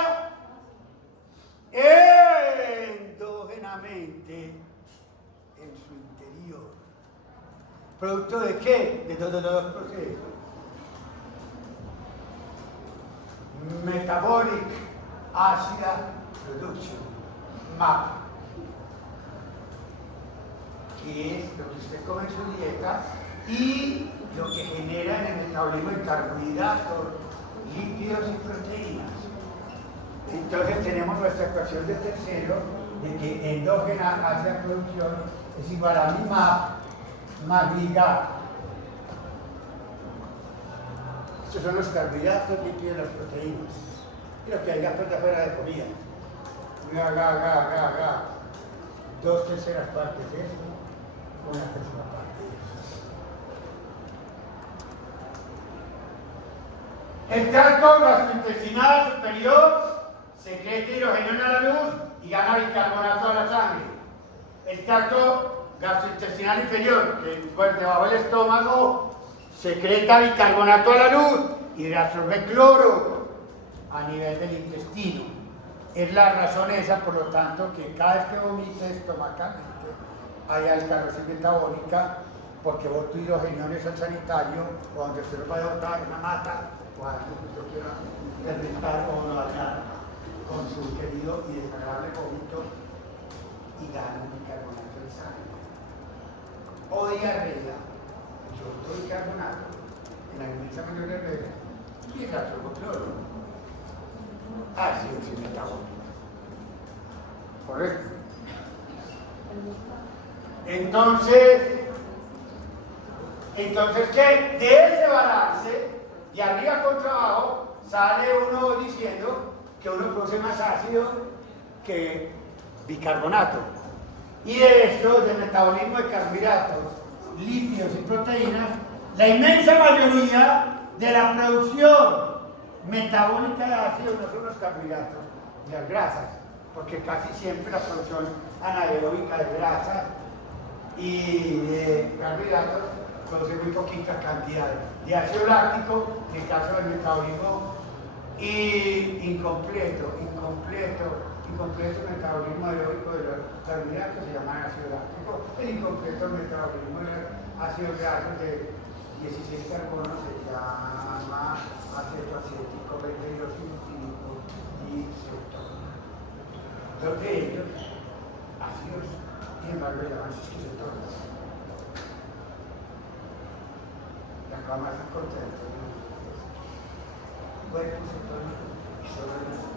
endógenamente en su interior. ¿Producto de qué? De todos los procesos. Metabolic Acid Production, MAP, que es lo que usted come en su dieta y lo que genera en el metabolismo de carbohidratos, lípidos y proteínas. Entonces tenemos nuestra ecuación de tercero de que endógena hacia producción es igual a mi MAP más ligar. Estos son los carbohidratos, lípidos y las proteínas. Y lo que hay después de afuera de comida. Dos terceras partes de esto, una tercera parte de esto. El tracto gastrointestinal superior secreta hidrógeno a la luz y gana bicarbonato a la sangre. El tracto gastrointestinal inferior, que es debajo del estómago, secreta bicarbonato a la luz y reabsorbe cloro a nivel del intestino. Es la razón esa, por lo tanto, que cada vez que vomite estomacalmente hay alcalosis metabólica, porque boto hidrogeniones al sanitario, o donde usted lo vaya a botar una mata, o algo que usted quiera derritar o dañar con su querido y desagradable vómito, y gana un bicarbonato de sangre. O diarrea, yo doy bicarbonato en la inmensa mayoría de veces, y el reabsorbo cloro. Ácido metabólico. Correcto. Entonces, ¿qué? De ese balance, de arriba contra abajo, sale uno diciendo que uno produce más ácido que bicarbonato. Y de esto, del metabolismo de carbohidratos, lípidos y proteínas, la inmensa mayoría de la producción metabólica de ácido no son los carbohidratos ni las grasas, porque casi siempre la producción anaeróbica de grasas y de carbohidratos produce muy poquita cantidad de ácido láctico, en el caso del metabolismo incompleto metabolismo aeróbico de los carbohidratos se llama ácido láctico, el incompleto metabolismo de ácido graso de 16 carbonos se llama acetoacético, 22-sulfídico y cetona. Los de ellos, ácidos, sin embargo, llaman cetonas. La cama está contenta. Bueno, cetona y solo el ácido.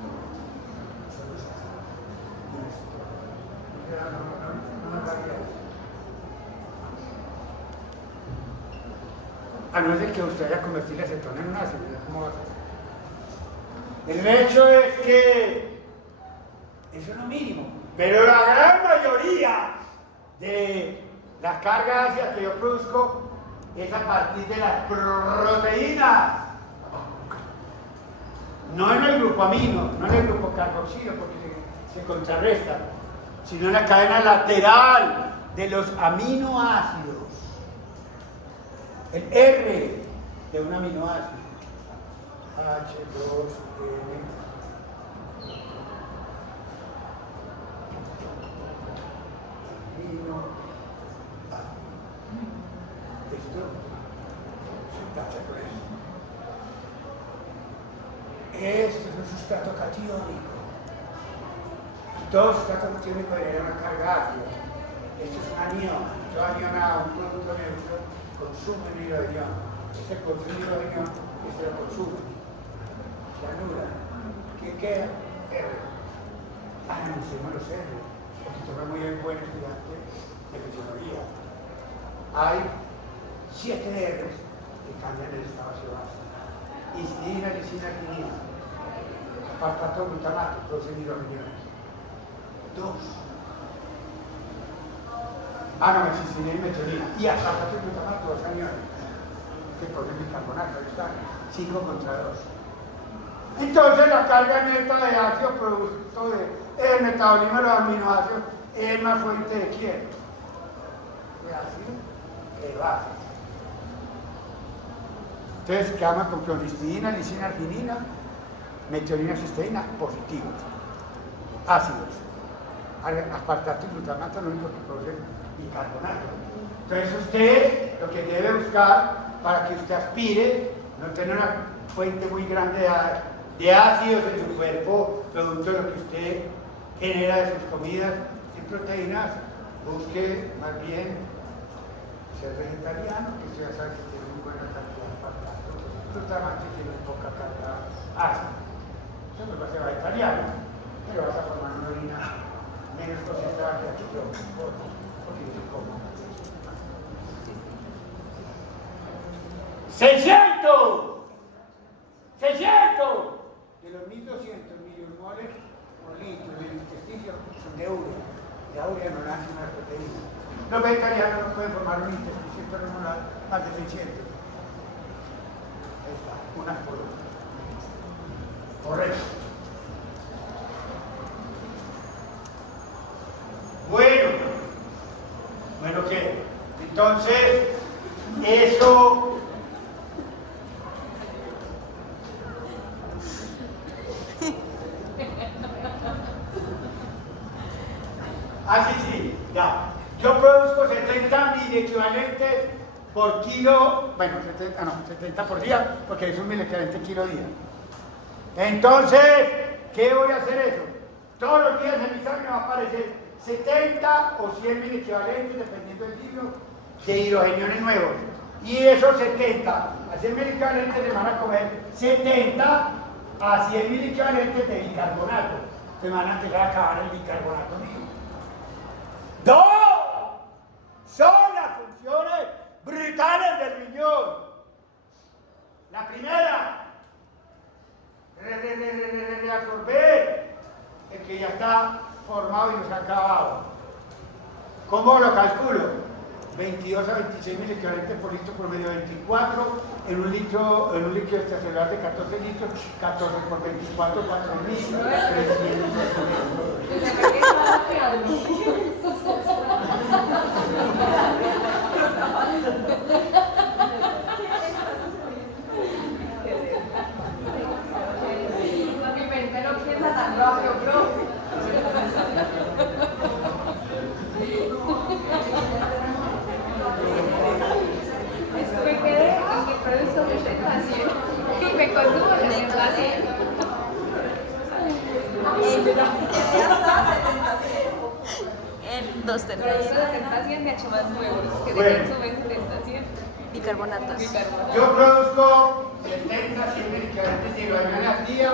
a no ser que usted haya convertido la acetona en un ácido, ¿cómo va a ser? El hecho es que eso es lo mínimo, pero la gran mayoría de la carga ácida que yo produzco es a partir de las proteínas, no en el grupo amino, no en el grupo carboxilo, porque se contrarrestan, sino en la cadena lateral de los aminoácidos. El R de un aminoácido, H2N. Amino A. Esto se tacha con eso. Esto es un sustrato catiónico. Todo sustrato catiónico genera una carga ácida. Esto es un anión. Todo anión A, un producto neutro, consume un hidrogenio. Ese consume un hidrogenio y se lo consume. Se anula. ¿Qué queda? R. No sé, no lo sé. Porque esto es muy buen estudiante de fisiología. Hay 7 R's que cambian el estado base. Histidina, lisina, arginina. Aspartato, glutamato, producen hidrogeniones. 2. Histidina y metionina. Y aspartato y glutamato, 2 aniones. Que producen bicarbonato. Ahí está. 5 contra 2. Entonces la carga neta de ácido producto del metabolismo de los aminoácidos es más fuente de quién? De ácido que de base. Entonces quedamos con clonhistidina, lisina, arginina, metionina, cisteína, positivos. Ácidos. Aspartato y glutamato lo único que producen bicarbonato. Entonces usted lo que debe buscar para que usted aspire, no tener una fuente muy grande de ácidos en su cuerpo, producto de lo que usted genera de sus comidas y proteínas, busque más bien ser vegetariano, que usted ya sabe que tiene muy buena cantidad de aspartato, glutamato tiene poca carga ácida. Entonces vas a ser vegetariano, pero vas a formar una orina menos concentrada que aquí yo, porque yo como. 600 de los 1200 milimoles por litro del intestino son de urea. La urea no nace una proteína. Los vegetarianos no pueden formar un intestino hormonal más de 600. Ahí está, una por una. Correcto. Bueno, ¿qué? Entonces, eso... sí, ya. Yo produzco 70 miliequivalentes por kilo, bueno, 70 por día, porque es un miliequivalente kilo día. Entonces, ¿qué voy a hacer eso? Todos los días en mi sangre va a aparecer 70 o 100 miliequivalentes, dependiendo del libro, de hidrogeniones nuevos. Y esos 70 a 100 miliequivalentes le van a comer 70 a 100 miliequivalentes de bicarbonato. Se van a empezar a acabar el bicarbonato mío. ¡Dos! Son las funciones brutales del riñón. La primera, reabsorber el que ya está formado y no se ha acabado. ¿Cómo lo calculo? 22 a 26 miliequivalentes por litro por medio, 24 en un líquido extracelular de 14 litros, 14 por 24, 4.300. Mi mente no piensa tan rápido, bro. Me quedé en que produzco 70 a 100 y me consumo 70 a 100. En 2 Produzco tercios. 70 a 100 de H más huevos, que Bueno. se consumen 70 a 100. Bicarbonatos. Yo produzco 70 a 100 miliequivalentes de hidrogenio al día,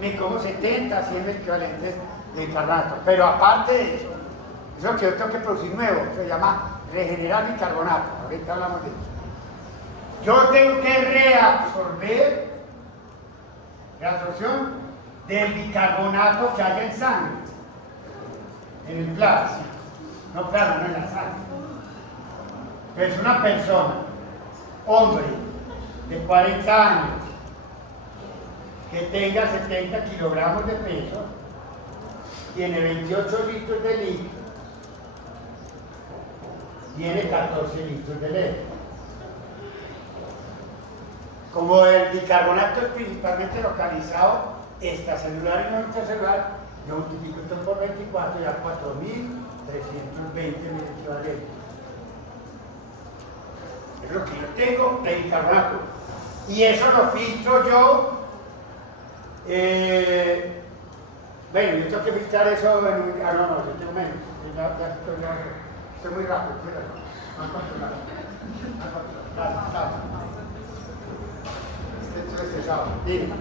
me como 70 a 100 miliequivalentes de bicarbonato. Pero aparte de eso, eso que yo tengo que producir nuevo, se llama regenerar bicarbonato. Ahorita hablamos de eso. yo tengo que reabsorber la absorción del bicarbonato que hay en sangre, en el plasma. No, claro, no en la sangre. Es una persona, hombre, de 40 años, que tenga 70 kilogramos de peso, tiene 28 litros de líquido, tiene 14 litros de leche. Como el bicarbonato es principalmente localizado extracelular y no intracelular, yo multiplico esto por 24 y da 4.320 mil equivalentes. Es lo que yo tengo de bicarbonato. Y eso lo filtro yo. Bueno, yo tengo que filtrar eso en un... Ah, no, yo tengo menos. Ya estoy muy rápido. No controlado. Calma. Estoy estresado. Dime.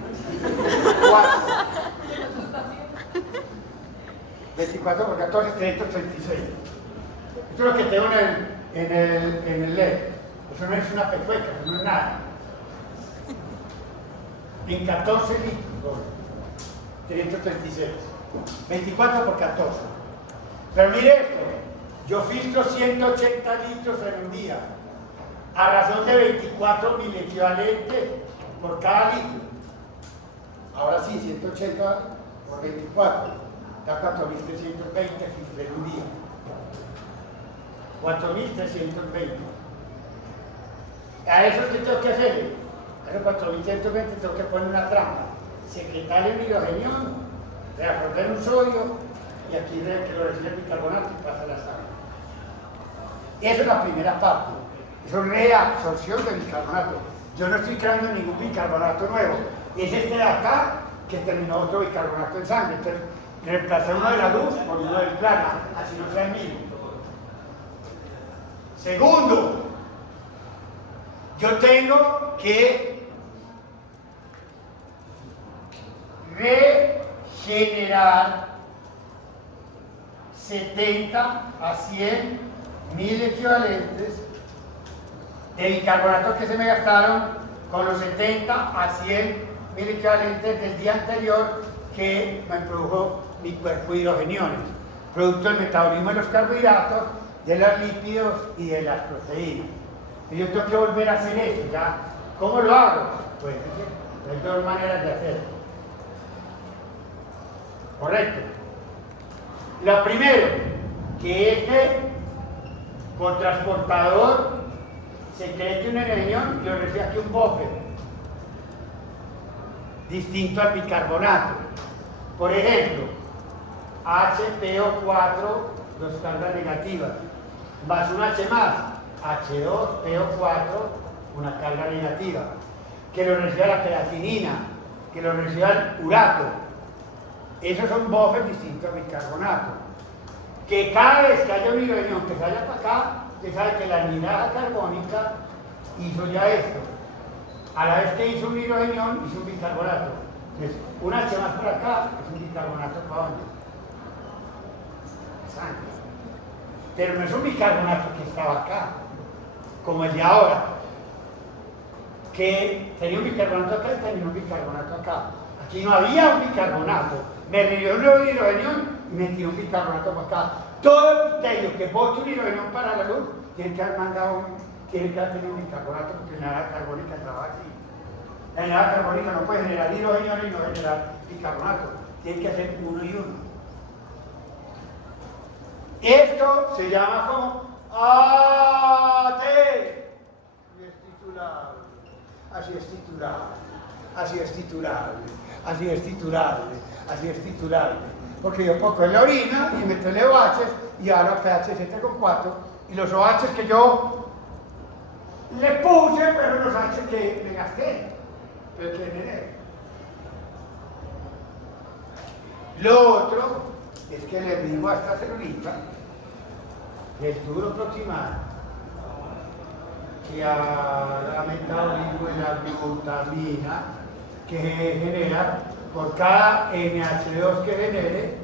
24 por 14, 336. Esto es lo que tengo en el LED. Eso no es una pecueca, eso no es nada. En 14 litros, 336. 24 por 14. Pero mire esto, yo filtro 180 litros en un día, a razón de 24 mil equivalentes por cada litro. Ahora sí, 180 por 24, da 4.320 filtré en un día. 4.320. A eso que tengo que hacer, a esos 4.320 tengo que poner una trampa, secretar el hidrogenión, reabsorber un sodio y aquí que lo recibe el bicarbonato y pasa a la sangre. Esa es la primera parte, eso es reabsorción del bicarbonato. Yo no estoy creando ningún bicarbonato nuevo, es este de acá que terminó otro bicarbonato en sangre. Entonces, reemplacé uno de la luz por uno del plasma, así no trae mil. Segundo, yo tengo que regenerar 70 a 100 mil equivalentes de bicarbonato que se me gastaron con los 70 a 100 mil equivalentes del día anterior que me produjo mi cuerpo de hidrogeniones, producto del metabolismo de los carbohidratos, de los lípidos y de las proteínas. Y yo tengo que volver a hacer esto, ¿ya? ¿Cómo lo hago? Pues hay dos maneras de hacerlo. Correcto. La primera, que este cotransportador secrete un hidrogenión y lo recibe aquí un buffer distinto al bicarbonato. Por ejemplo, HPO4, dos cargas negativas, más un H más, H2PO4, una carga negativa, que lo reciba la creatinina, que lo reciba el urato. Esos son buffers distintos al bicarbonato. Que cada vez que haya un hidrogenión que vaya para acá, usted sabe que la anhidrasa carbónica hizo ya esto. A la vez que hizo un hidrogenión, hizo un bicarbonato. Entonces, un H más por acá es un bicarbonato para dónde. Sangre. Pero no es un bicarbonato que estaba acá, como el de ahora, que tenía un bicarbonato acá y tenía un bicarbonato acá. Aquí no había un bicarbonato. Me revió un nuevo hidrogenión y me tiró un bicarbonato para acá. Todo el epitelio que bota un hidrogenión para la luz tiene que haber mandado tiene que haber tenido un bicarbonato, porque la anhidrasa carbónica trabaja así. La anhidrasa carbónica no puede generar hidrogenión y no generar bicarbonato. Tiene que hacer uno y uno. Esto se llama como AT. Y es titulable. Así es titulable. Así es titulable. Así es titulable. Así es titulable. Porque yo pongo en la orina y meto el OH y ahora pH 7,4 y los OH que yo le puse fueron los OH que le gasté. Pero que generé. Lo otro es que le digo a esta celulita del tubo proximal que a metabolismo de la glutamina que genera por cada NH2 que genere,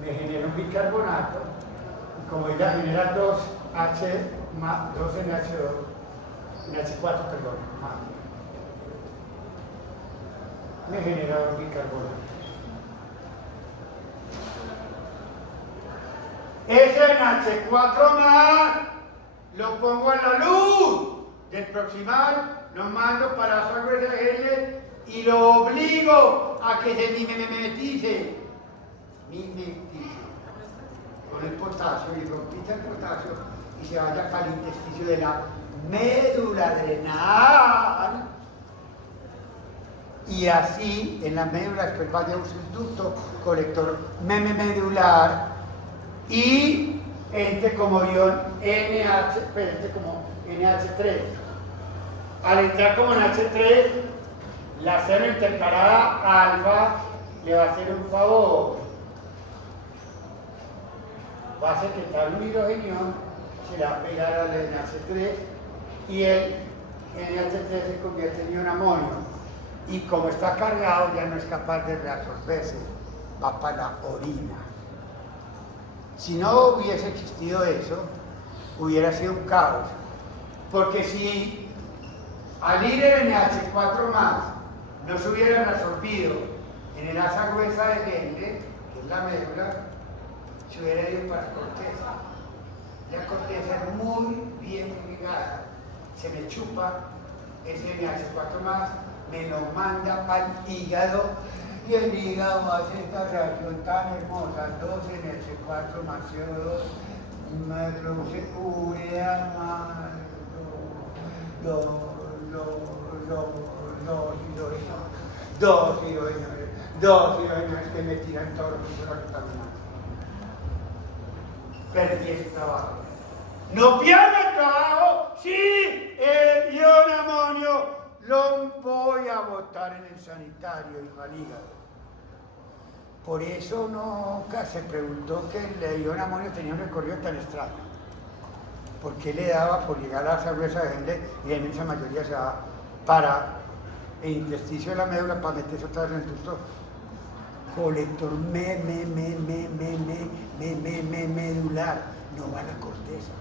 me genera un bicarbonato y como ella genera 2H más 2NH2 en H4, perdón, más. Me genera un bicarbonato. Ese en H4 más lo pongo en la luz del proximal, lo mando para la gruesa de L y lo obligo a que se mimetice con el potasio y rompita el potasio y se vaya para el intersticio de la médula adrenal. Y así en la médula después vaya un ducto colector medular y entre como ion NH, pues entre como NH3. Al entrar como en H3, la célula intercalada alfa le va a hacer un favor. Va a secretar un hidrogenio, se le va a pegar al NH3 y el NH3 se convierte en ion amonio. Y como está cargado, ya no es capaz de reabsorberse, va para la orina. Si no hubiese existido eso, hubiera sido un caos. Porque si al ir el NH4 más no se hubiera reabsorbido en el asa gruesa de Henle, que es la médula, se hubiera ido para la corteza. La corteza es muy bien ligada. Se me chupa ese NH4 más, me lo manda para el hígado y el hígado hace esta reacción tan hermosa, 2NH4 más CO2 me produce urea más dos hidrógenos que me tiran todo lo que se va contaminando. Perdí ese trabajo. No pierda el trabajo si el ion amonio lo voy a botar en el sanitario y al hígado. Por eso nunca se preguntó que el ion amonio tenía un recorrido tan extraño. ¿Por qué le daba por llegar a la gruesa de Henle y la inmensa mayoría se va para el intersticio de la médula para meterse otra vez en el ducto colector medular, no va a la corteza?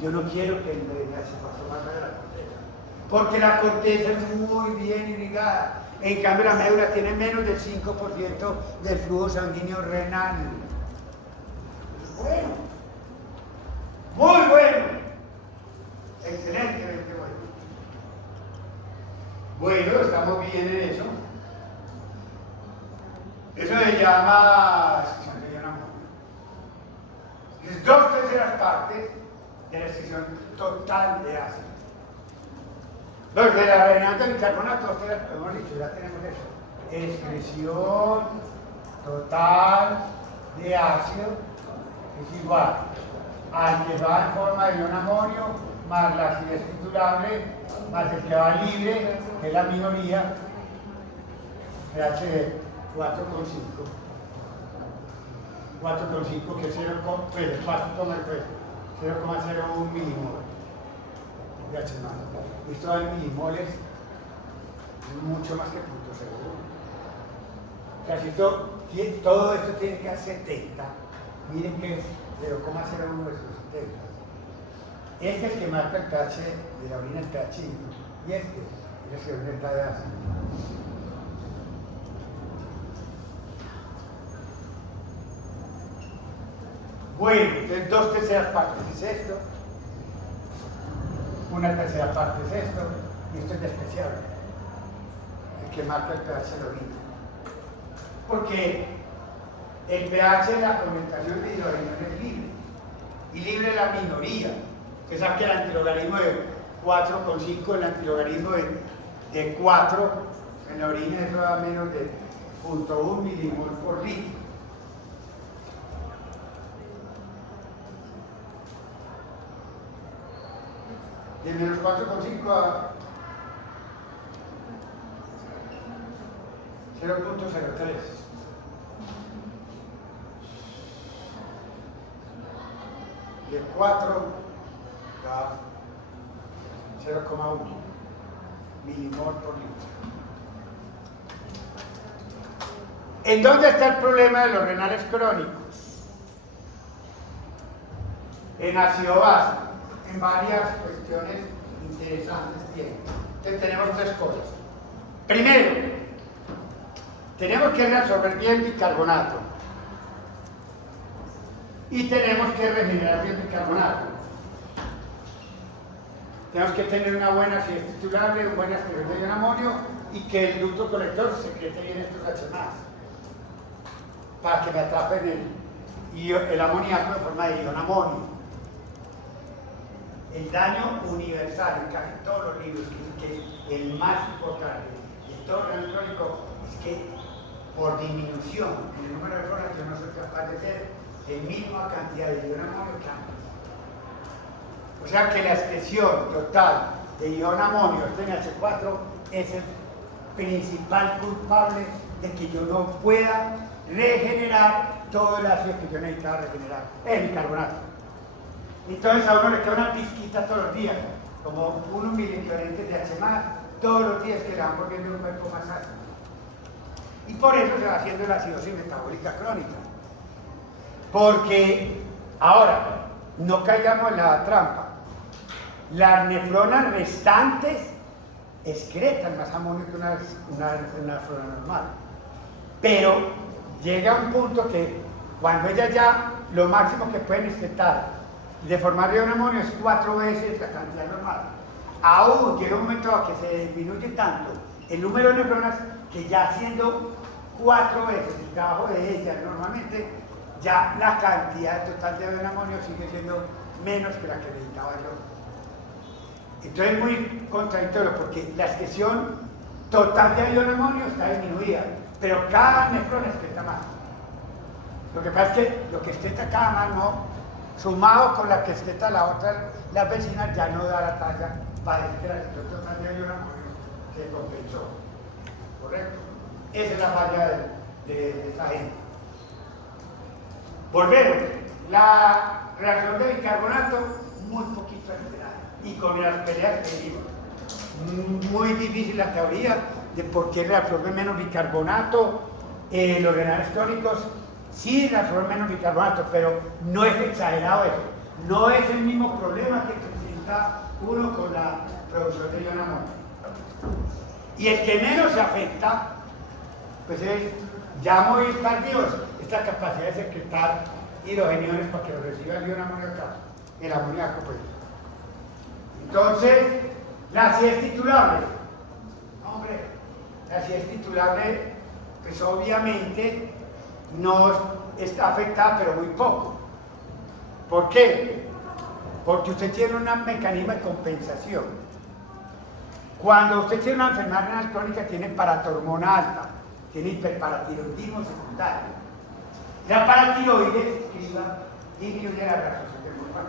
Yo no quiero que el DNA se pase más de la corteza, porque la corteza es muy bien irrigada. En cambio, la médula tiene menos del 5% del flujo sanguíneo renal. Es bueno, muy bueno, excelentemente bueno. Bueno, estamos bien en eso. Eso se llama, es 2/3 partes de la excreción total de ácido. Los de la renata del bicarbonato, hemos dicho, ya tenemos eso. Excreción total de ácido es igual al que va en forma de ion amonio más la acidez triturable más el que va libre, que es la minoría, pH de 4,5. 4,5 que es 0,01 milimolar. pH más. Esto en milimoles mucho más que 0,01. O sea, si todo esto tiene que ser 70, miren que es 0,01 de sus 70. Este es el que marca el pH de la orina, el pH, y este es el que aumenta de ácido. Bueno, entonces 2/3 partes es esto, 1/3 parte es esto, y esto es despreciable, el que marca el pH de la orina. Porque el pH de la concentración de hidrógeno es libre, y libre es la minoría. Usted sabe que el antilogaritmo de 4,5, el antilogaritmo de 4 en la orina, eso da menos de 0,1 milimol por litro. De menos 4,5 a 0,03. De 4 a 0,1 milimol por litro. ¿En dónde está el problema de los renales crónicos? En ácido básico, en varias cuestiones interesantes tiene. Entonces tenemos tres cosas. Primero, tenemos que reabsorber bien bicarbonato y tenemos que regenerar bien bicarbonato. Tenemos que tener una buena acidez titulable, una buena expresión de ion amonio y que el ducto colector secrete bien estos HMAs para que me atrapen el amoníaco en forma de ion amonio. El daño universal en casi todos los libros, que el más importante de todo el electrónico es que por disminución en el número de fronas yo no soy capaz de hacer la misma cantidad de ion amonio que antes. O sea que la expresión total de ion amonio, NH4, es el principal culpable de que yo no pueda regenerar todo el ácido que yo necesitaba regenerar, el bicarbonato. Entonces a uno le queda una pizquita todos los días, como unos miliequivalentes de H+, todos los días que le van volviendo un cuerpo más ácido. Y por eso se va haciendo la acidosis metabólica crónica. Porque, ahora, no caigamos en la trampa. Las nefronas restantes excretan más amonio que una nefrona normal. Pero llega un punto que cuando ellas ya lo máximo que pueden excretar de formar ion amonio es 4 veces la cantidad normal. Aún llega un momento a que se disminuye tanto el número de nefronas que ya siendo 4 veces el trabajo de ellas normalmente, ya la cantidad total de ion amonio sigue siendo menos que la que necesitaba yo. Entonces es muy contradictorio porque la excreción total de ion amonio está disminuida, pero cada nefrona excreta más. Lo que pasa es que lo que excreta cada mano, sumado con la que excreta la otra, las vecinas, ya no da la talla para decir que la excreción total de ion amonio se compensó. ¿Correcto? Esa es la falla de esta gente. Volvemos. La reacción de bicarbonato, muy poquito alterada. Y con las peleas que vimos. Muy difícil la teoría de por qué reabsorbe menos bicarbonato. Los renales tónicos sí reabsorben menos bicarbonato, pero no es exagerado eso. No es el mismo problema que presenta uno con la producción de ion amonio. Y el que menos se afecta, pues es ya muy tardíos, esta capacidad de secretar hidrogeniones para que lo reciba el ion amonio acá, el amoníaco pues. Entonces, la acidez titulable. Hombre, la acidez titulable, pues obviamente no está afectada, pero muy poco. ¿Por qué? Porque usted tiene un mecanismo de compensación. Cuando usted tiene una enfermedad renal crónica, tiene paratormona alta, tiene hiperparatiroidismo secundario. La paratiroides disminuye la reabsorción de fosfato.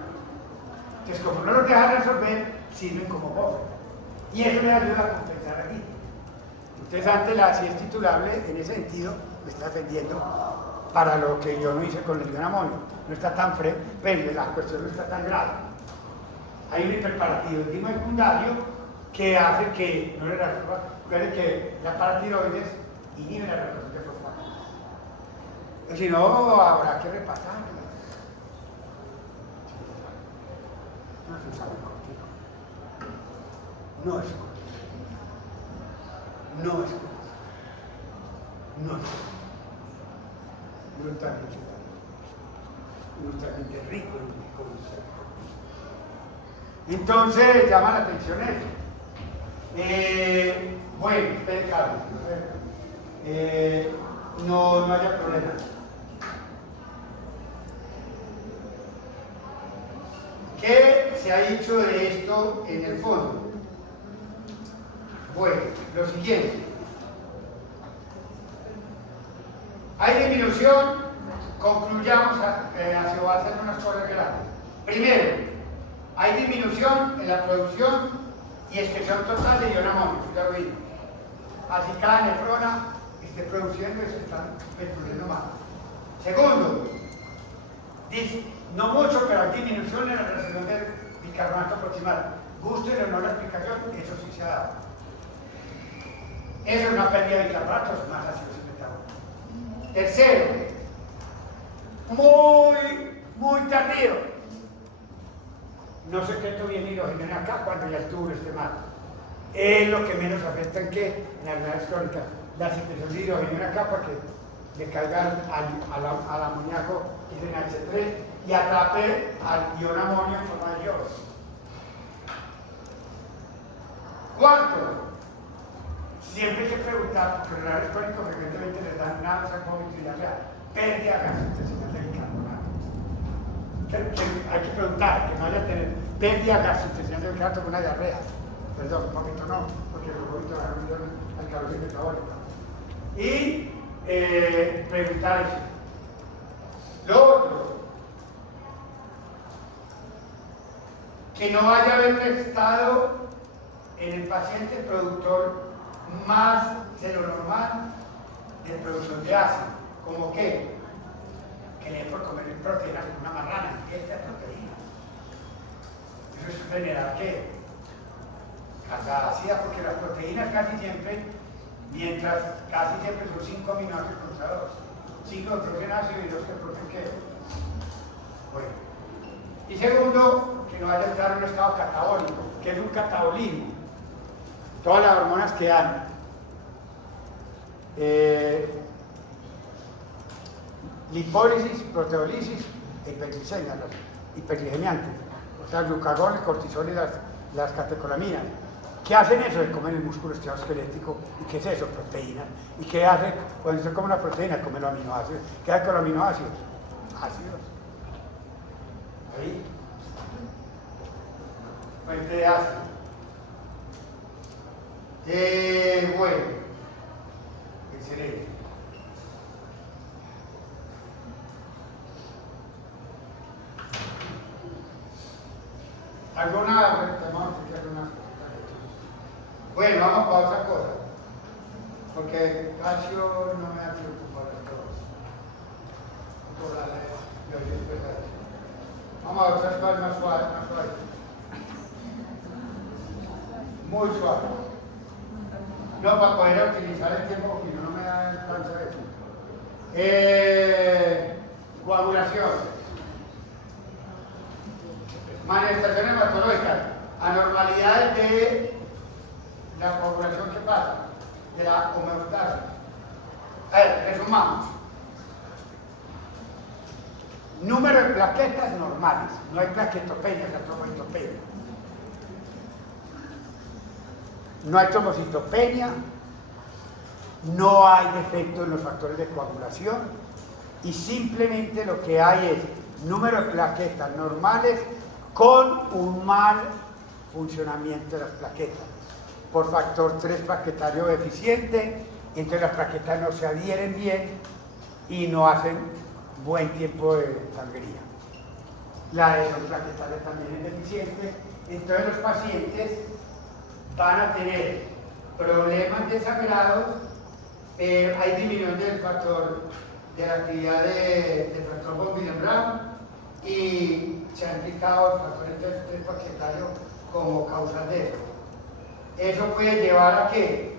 Entonces, como no los deja resolver, sirven como buffer. Y eso le ayuda a compensar aquí. Entonces, antes la acidez titulable, en ese sentido, me está defendiendo para lo que yo no hice con el ion amonio. No está tan pero la cuestión no está tan grave. Hay un hiperparatiroidismo secundario que hace que no le reabsorba, que la paratiroides inhibe la reabsorción de fosfato. Si no, habrá que repasarla. No es un examen cortico. No es cortico. No es cortico. No es cortico. Brutalmente rico en glucosa. Entonces llama la atención eso. Bueno, espere, Carlos, no haya problema. ¿Qué se ha dicho de esto en el fondo? Bueno, lo siguiente. Hay disminución, concluyamos hacia hacer unas cosas grandes. Primero, hay disminución en la producción y excreción total de ion amonio, ya lo vimos. Así cada nefrona esté produciendo y se están produciendo más. Segundo, dice, no mucho, pero hay disminución en la reacción del bicarbonato proximal. Guste o no la explicación, eso sí se ha dado. Eso es una pérdida de bicarbonato, es más ácido metabólico. Tercero, muy tardío. no secreto bien hidrogenio acá cuando ya el túbulo esté mal. Es lo que menos afecta en que en las reacciones crónicas. La secreción de hidrogenio acá porque le caiga al amoníaco NH3 y atrape al ion amonio en forma de yodo. Cuarto, siempre hay que preguntar, porque los reacciones crónicos frecuentemente les dan náusea, vómito y diarrea, pérdida gastrointestinal del bicarbonato. Hay que preguntar, que no haya tener pérdida gastrointestinal del bicarbonato con una diarrea. Perdón, vómito no, porque los vómitos van a alcalosis metabólica. Y preguntar eso. Lo otro, que no vaya a haber estado en el paciente productor más de lo normal de producción de ácido, como que le dé por comer proteína como una marrana, esta proteína. Eso es generar ¿qué? Carga ácida, porque las proteínas casi siempre, casi siempre son 5 aminoácidos contra 2. 5 que producen ácido y 2 que producen ¿qué? Bueno. Y segundo, que no vaya a estar en un estado catabólico, que es un catabolismo. Todas las hormonas que dan lipólisis, proteólisis e hiperglicemia, los hiperglicemiantes, o sea, el glucagón, el cortisol y las catecolaminas. ¿Qué hacen eso? De comer el músculo esquelético. ¿Y qué es eso? Proteínas. ¿Y qué hace cuando usted come una proteína? Come los aminoácidos. ¿Qué hace con los aminoácidos? Ácidos. Ahí. Fuente de ácido. Bueno. Excelente. Bueno, vamos para otra cosa, porque calcio no me da tiempo para todos. Vamos a otras cosas más suaves, muy suaves. No, para poder utilizar el tiempo, porque no me da el chance de eso. Coagulación. Manifestaciones hematológicas, anormalidades de la coagulación que pasa, de la homeostasis. A ver, resumamos. Número de plaquetas normales, no hay plaquetopenia, es trombocitopenia. No hay trombocitopenia, no hay defecto en los factores de coagulación y simplemente lo que hay es número de plaquetas normales con un mal funcionamiento de las plaquetas por factor 3 plaquetario deficiente, entonces las plaquetas no se adhieren bien y no hacen buen tiempo de sangría. La adhesión plaquetaria también es deficiente, entonces los pacientes van a tener problemas de sangrado, hay disminución del factor de la actividad del factor von Willebrand y se ha implicado el factor 3 plaquetario como causa de eso. Eso puede llevar a ¿qué?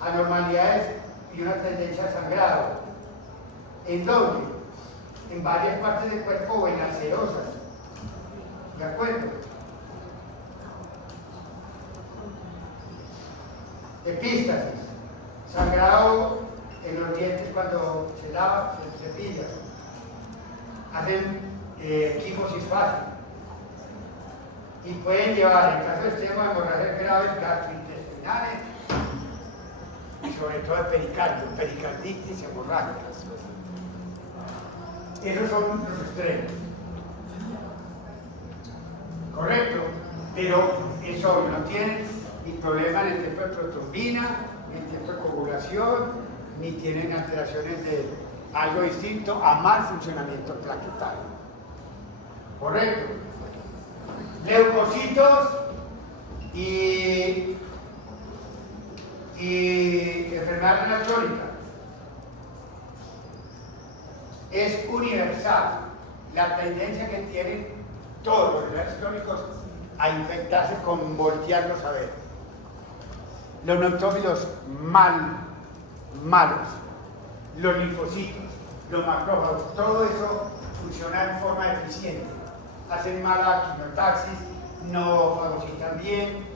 Anormalidades y una tendencia a sangrado. ¿En dónde? En varias partes del cuerpo o en las serosas. ¿De acuerdo? Epístasis. Sangrado en los dientes cuando se lava, se cepilla. Hacen quimosis fácil. Y pueden llevar, en caso extremo, a hemorragias graves gastrointestinales y sobre todo de pericardio, pericarditis hemorrágicas. Esos son los extremos. Correcto, pero es obvio, no tienen ni problema en el tiempo de protrombina, ni en el tiempo de coagulación, ni tienen alteraciones de algo distinto a mal funcionamiento plaquetario. Correcto. Leucocitos y enfermedad renal crónica. Es universal la tendencia que tienen todos los renales crónicos a infectarse con voltearlos a ver. Los neutrófilos malos, los linfocitos, los macrófagos, todo eso funciona en forma deficiente. Hacen mala quimiotaxis no fagocitan bien,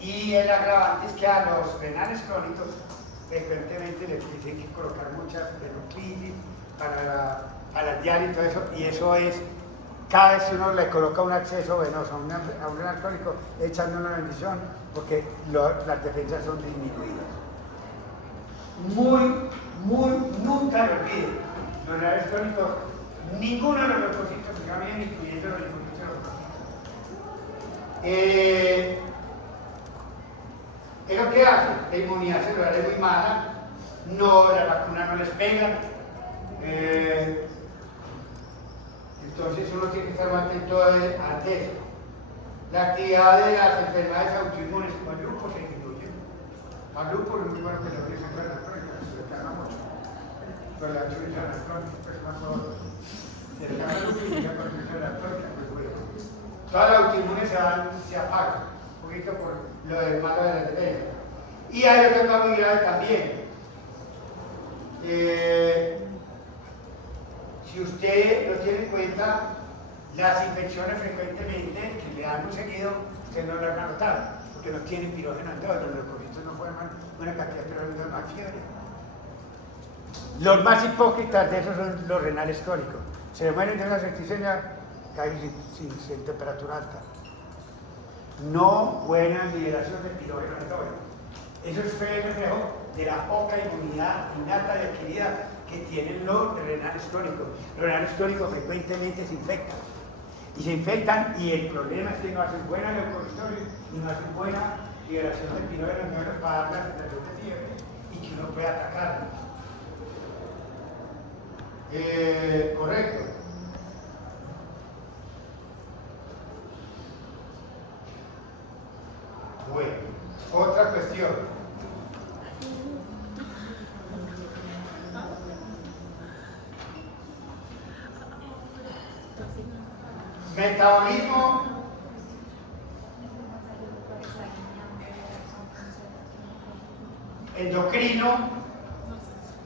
y el agravante es que a los renales crónicos frecuentemente les tienen que colocar muchas venoclisis para la diálisis y todo eso, y eso es, cada vez que uno le coloca un acceso venoso a un renal crónico, echando una bendición, porque las defensas son disminuidas. Nunca lo olviden, los renales crónicos, ninguno de los leucocitos se cambian, incluyendo los linfocitos rojos. ¿Es lo que hace? La inmunidad celular es muy mala, la vacuna no les pega, entonces uno tiene que estar muy atento ante eso. La actividad de las enfermedades autoinmunes como el lupus se disminuye. Al lupus es muy bueno que lo utilicen para las crónicas, se le calma mucho. Pero la utilización de las crónicas, pues más todo. Se le calma el lupus y ya con la utilización de las crónicas, pues bueno. Todas las autoinmunes se apagan, un poquito por lo del malo de la defensa. Y hay otro tema muy grave también. Si usted no tiene en cuenta las infecciones frecuentemente que le dan muy seguido, usted no las va a notar, porque no tienen pirógeno en todos, los leucocitos no forman una cantidad de pirógeno, más fiebre. Los más hipócritas de esos son los renales crónicos. Se le mueren de una septicemia casi sin temperatura alta. No buena liberación de pirógeno endógeno. Eso es el reflejo de la poca inmunidad innata y adquirida que tienen los renales crónicos. Los renales crónicos frecuentemente se infectan. Y se infectan y el problema es que no hacen buena leucocitosis y no hacen buena liberación de pirógeno endógeno para dar la sensación de fiebre y que uno pueda atacarlos. Correcto. Bueno, otra cuestión. Metabolismo endocrino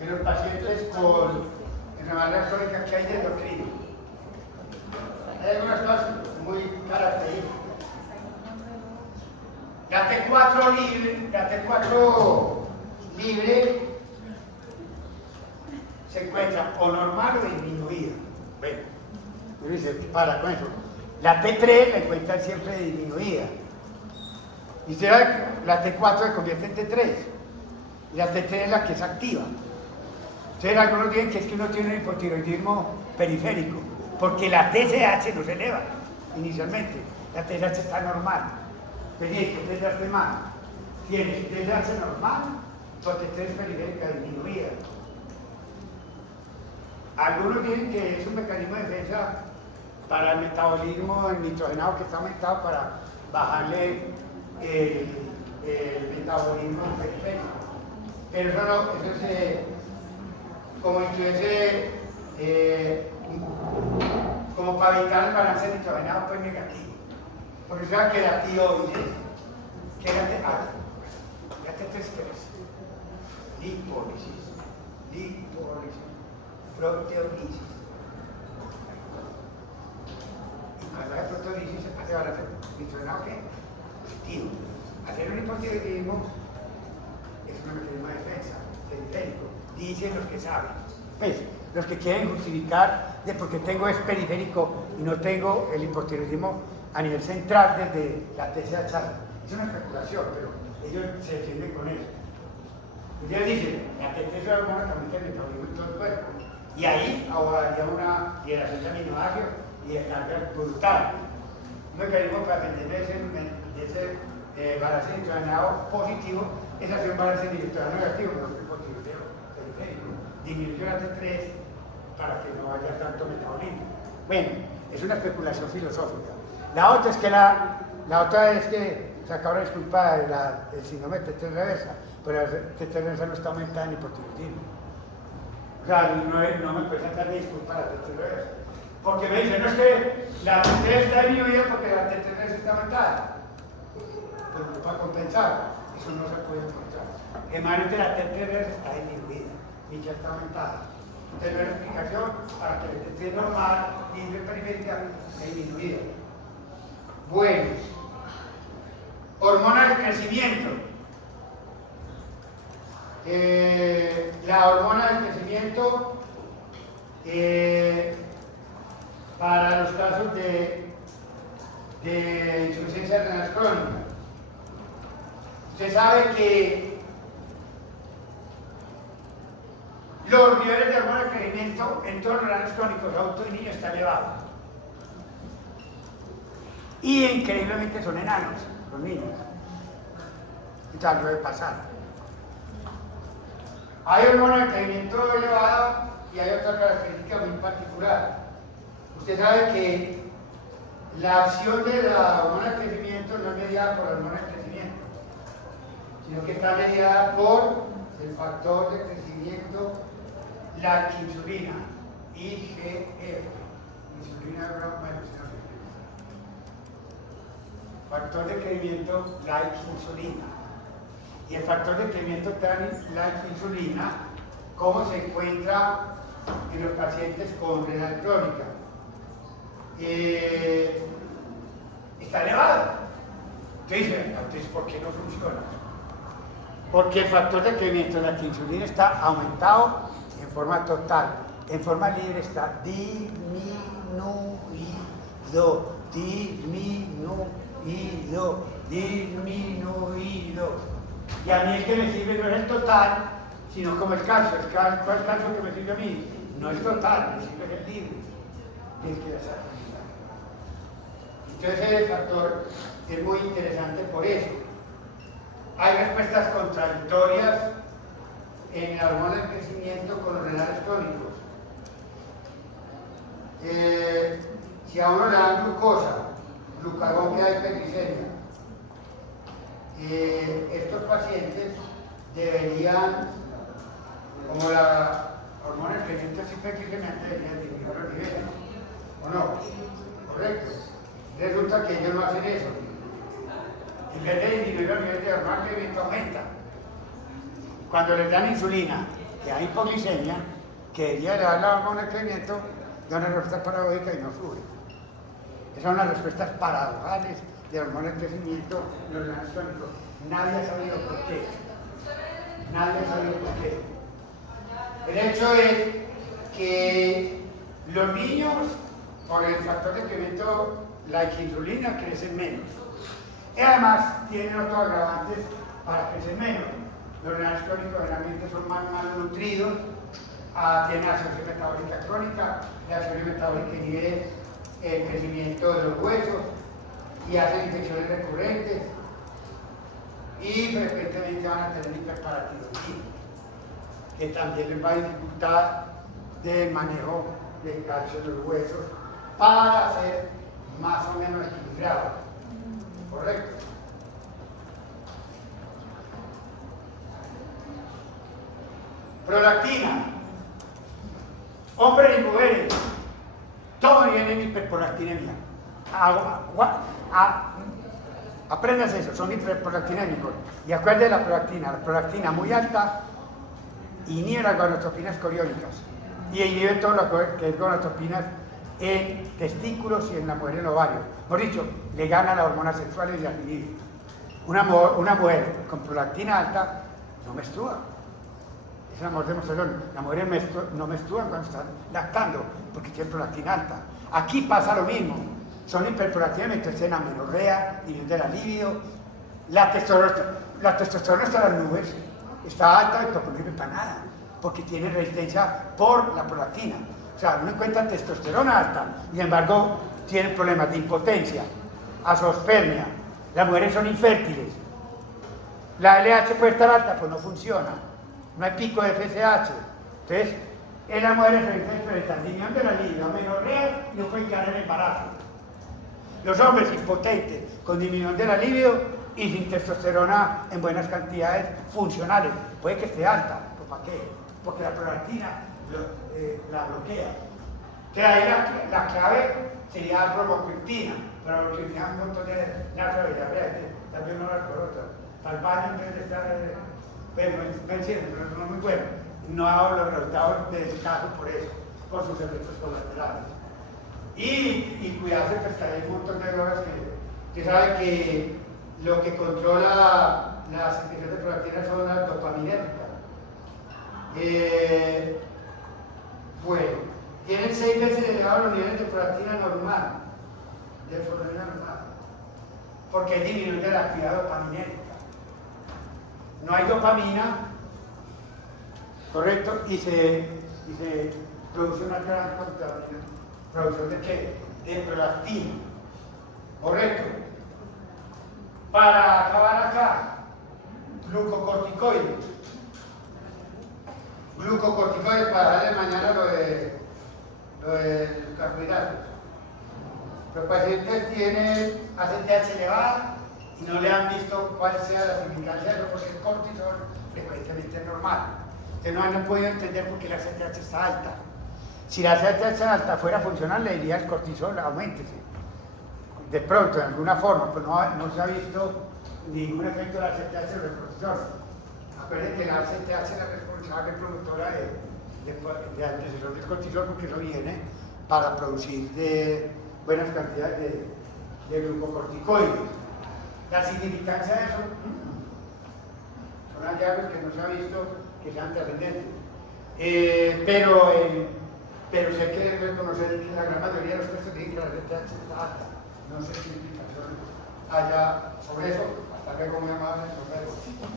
en los pacientes con enfermedad crónica que hay de endocrino. Hay algunas cosas muy características. La T4 libre se encuentra o normal o disminuida. Bueno, uno dice, para con eso. La T3 la encuentran siempre disminuida. Y la T4 se convierte en T3. Y la T3 es la que es activa. Entonces algunos dicen que es que uno tiene un hipotiroidismo periférico, porque la TSH no se eleva inicialmente. La TSH está normal. Pero ¿qué TSH mal? Tienes TSH normal o T3 periférica disminuida. Algunos dicen que es un mecanismo de defensa para el metabolismo nitrogenado que está aumentado para bajarle el metabolismo periférico. Pero eso no, eso es como incluirse, como para evitar el balance nitrogenado pues negativo. Porque saben que la tiroides, que era de algo, ya te tres, lipólisis, proteólisis. Y cuando hay proteólisis hace balance nitrogenado ¿qué? Positivo. Hacer un hipotiroidismo es un mecanismo de defensa, periférico, dicen los que saben. Pues, los que quieren justificar de por qué tengo es periférico y no tengo el hipotiroidismo a nivel central desde la TSH. Es una especulación, pero ellos se defienden con eso. Ellos dicen, la TSH es una hormona que aumenta el metabolismo en todo el cuerpo. Y ahí habría una liberación de aminoácidos y de carga brutal. Un mecanismo para mantener ese balance nitrogenado positivo es hacer un balance nitrogenado negativo, pero un hipotiroideo periférico. Disminuir la T3 para que no haya tanto metabolismo. Bueno, es una especulación filosófica. La otra es que se acaba de disculpar el síndrome de T3 reversa, pero la T3 reversa no está aumentada en hipotiroidismo. O sea, no me puede tratar de disculpar la T3 reversa. Porque me dicen, no es que la T3 está disminuida porque la T3 reversa está aumentada. Pero para compensar, eso no se puede encontrar. Generalmente la T3 reversa está disminuida, ni ya está aumentada. Entonces no hay explicación para que la T3 normal, libre periférica, esté disminuida. Bueno, hormona del crecimiento. La hormona del crecimiento para los casos de insuficiencia renal crónica. Usted sabe que los niveles de hormona de crecimiento en todos los renales crónicos adultos y niños están elevados. Y increíblemente son enanos, los niños. Entonces debe pasar. Hay hormona de crecimiento elevada y hay otra característica muy particular. Usted sabe que la acción de la hormona de crecimiento no es mediada por la hormona de crecimiento, sino que está mediada por el factor de crecimiento, la insulina, IGF, insulina factor de crecimiento, la insulina. Y el factor de crecimiento la insulina, ¿cómo se encuentra en los pacientes con renal crónica? Está elevado. Entonces, ¿por qué no funciona? Porque el factor de crecimiento de la insulina está aumentado en forma total. En forma libre está disminuido. Y a mí el que me sirve no es el total, sino como el calcio. ¿Cuál es el calcio que me sirve a mí? No el total, me sirve el libre. Entonces el factor es muy interesante por eso. Hay respuestas contradictorias en la hormona del crecimiento con los renales crónicos. Si a uno le dan glucosa, glucagón que hay hiperglicemia, estos pacientes deberían, como la hormona del crecimiento es hiperglicemia, deberían disminuir los niveles, ¿o no? ¿Correcto? Resulta que ellos no hacen eso. En vez de disminuir los niveles de hormona del crecimiento, aumenta. Cuando les dan insulina, que hay hipoglicemia, que debería elevar la hormona del crecimiento, da una respuesta paradójica y no sube. Esas son las respuestas paradojales de la hormona del crecimiento en los renales crónicos. Nadie ha sabido por qué. Nadie ha sabido por qué. El hecho es que los niños, por el factor de crecimiento, la insulina, crecen menos. Y además tienen otros agravantes para crecer menos. Los renales crónicos generalmente son más malnutridos, tienen acidosis metabólica crónica, la acidosis metabólica inhibe el crecimiento de los huesos y hacen infecciones recurrentes y frecuentemente van a tener hiperparatiroidismo, que también les va a dificultar del manejo del calcio de los huesos para ser más o menos equilibrado. ¿Correcto? Prolactina. Hombres y mujeres, todos tienen hiperprolactinemia. Aprendas eso, son hiperprolactinémicos. Y acuérdense de la prolactina muy alta inhibe las gonadotropinas coriónicas y inhibe todo lo que es gonadotropinas en testículos y en la mujer en ovario. Por dicho, le gana las hormonas sexuales y las inhibe. Una mujer con prolactina alta no menstrua. Es una mujer de menstruación. Las mujeres no menstruan cuando están lactando porque tienen prolactina alta. Aquí pasa lo mismo. Son hiperprolactinas, entonces en amenorrea, nivel de la libido. La testosterona está en las nubes, está alta y no sirve para nada, porque tiene resistencia por la prolactina. O sea, uno encuentra testosterona alta y sin embargo tiene problemas de impotencia, azoospermia. Las mujeres son infértiles. La LH puede estar alta, pues no funciona. No hay pico de FSH. Entonces, en las mujeres frente al disminución de la libido, amenorrea y no pueden quedar en embarazo. Los hombres impotentes con disminución de la libido y sin testosterona en buenas cantidades funcionales. Puede que esté alta, pues ¿para qué? Porque la prolactina la bloquea. Que ahí la clave sería la bromocriptina, pero lo que tiene un montón de nitro de diabetes, también no la otra. Para el baño en vez de estar, bueno, no es muy bueno. No ha dado los resultados del caso por eso, por sus efectos colaterales. Y cuidarse, pues que hay un montón de drogas Usted sabe que lo que controla la secreción de prolactina son las dopaminérgicas. Bueno, tienen 6 veces elevados los niveles de prolactina normal, de forma normal, porque disminuye la actividad dopaminérgica. No hay dopamina, ¿correcto? Y se produce una gran producción de qué? De prolactina, ¿correcto? Para acabar acá, glucocorticoides. Glucocorticoides para darle mañana lo de carbohidratos. Los pacientes tienen ACTH elevada y no le han visto cuál sea la significancia de eso porque el cortisol frecuentemente es normal. Ustedes no han podido entender por qué la ACTH está alta. Si la ACTH alta fuera funcional, le diría el cortisol, auméntese. De pronto, de alguna forma, pero no se ha visto ningún efecto de la ACTH sobre el cortisol. Acuérdense que la ACTH es la responsable productora de antecesor del cortisol porque eso viene para producir buenas cantidades de glucocorticoides. La significancia de eso son hallazgos que no se ha visto que sean trascendentes. Pero sí hay que reconocer que la gran mayoría de los textos dicen que la ACTH está alta. No sé qué implicaciones haya sobre eso. Hasta luego, muy amable.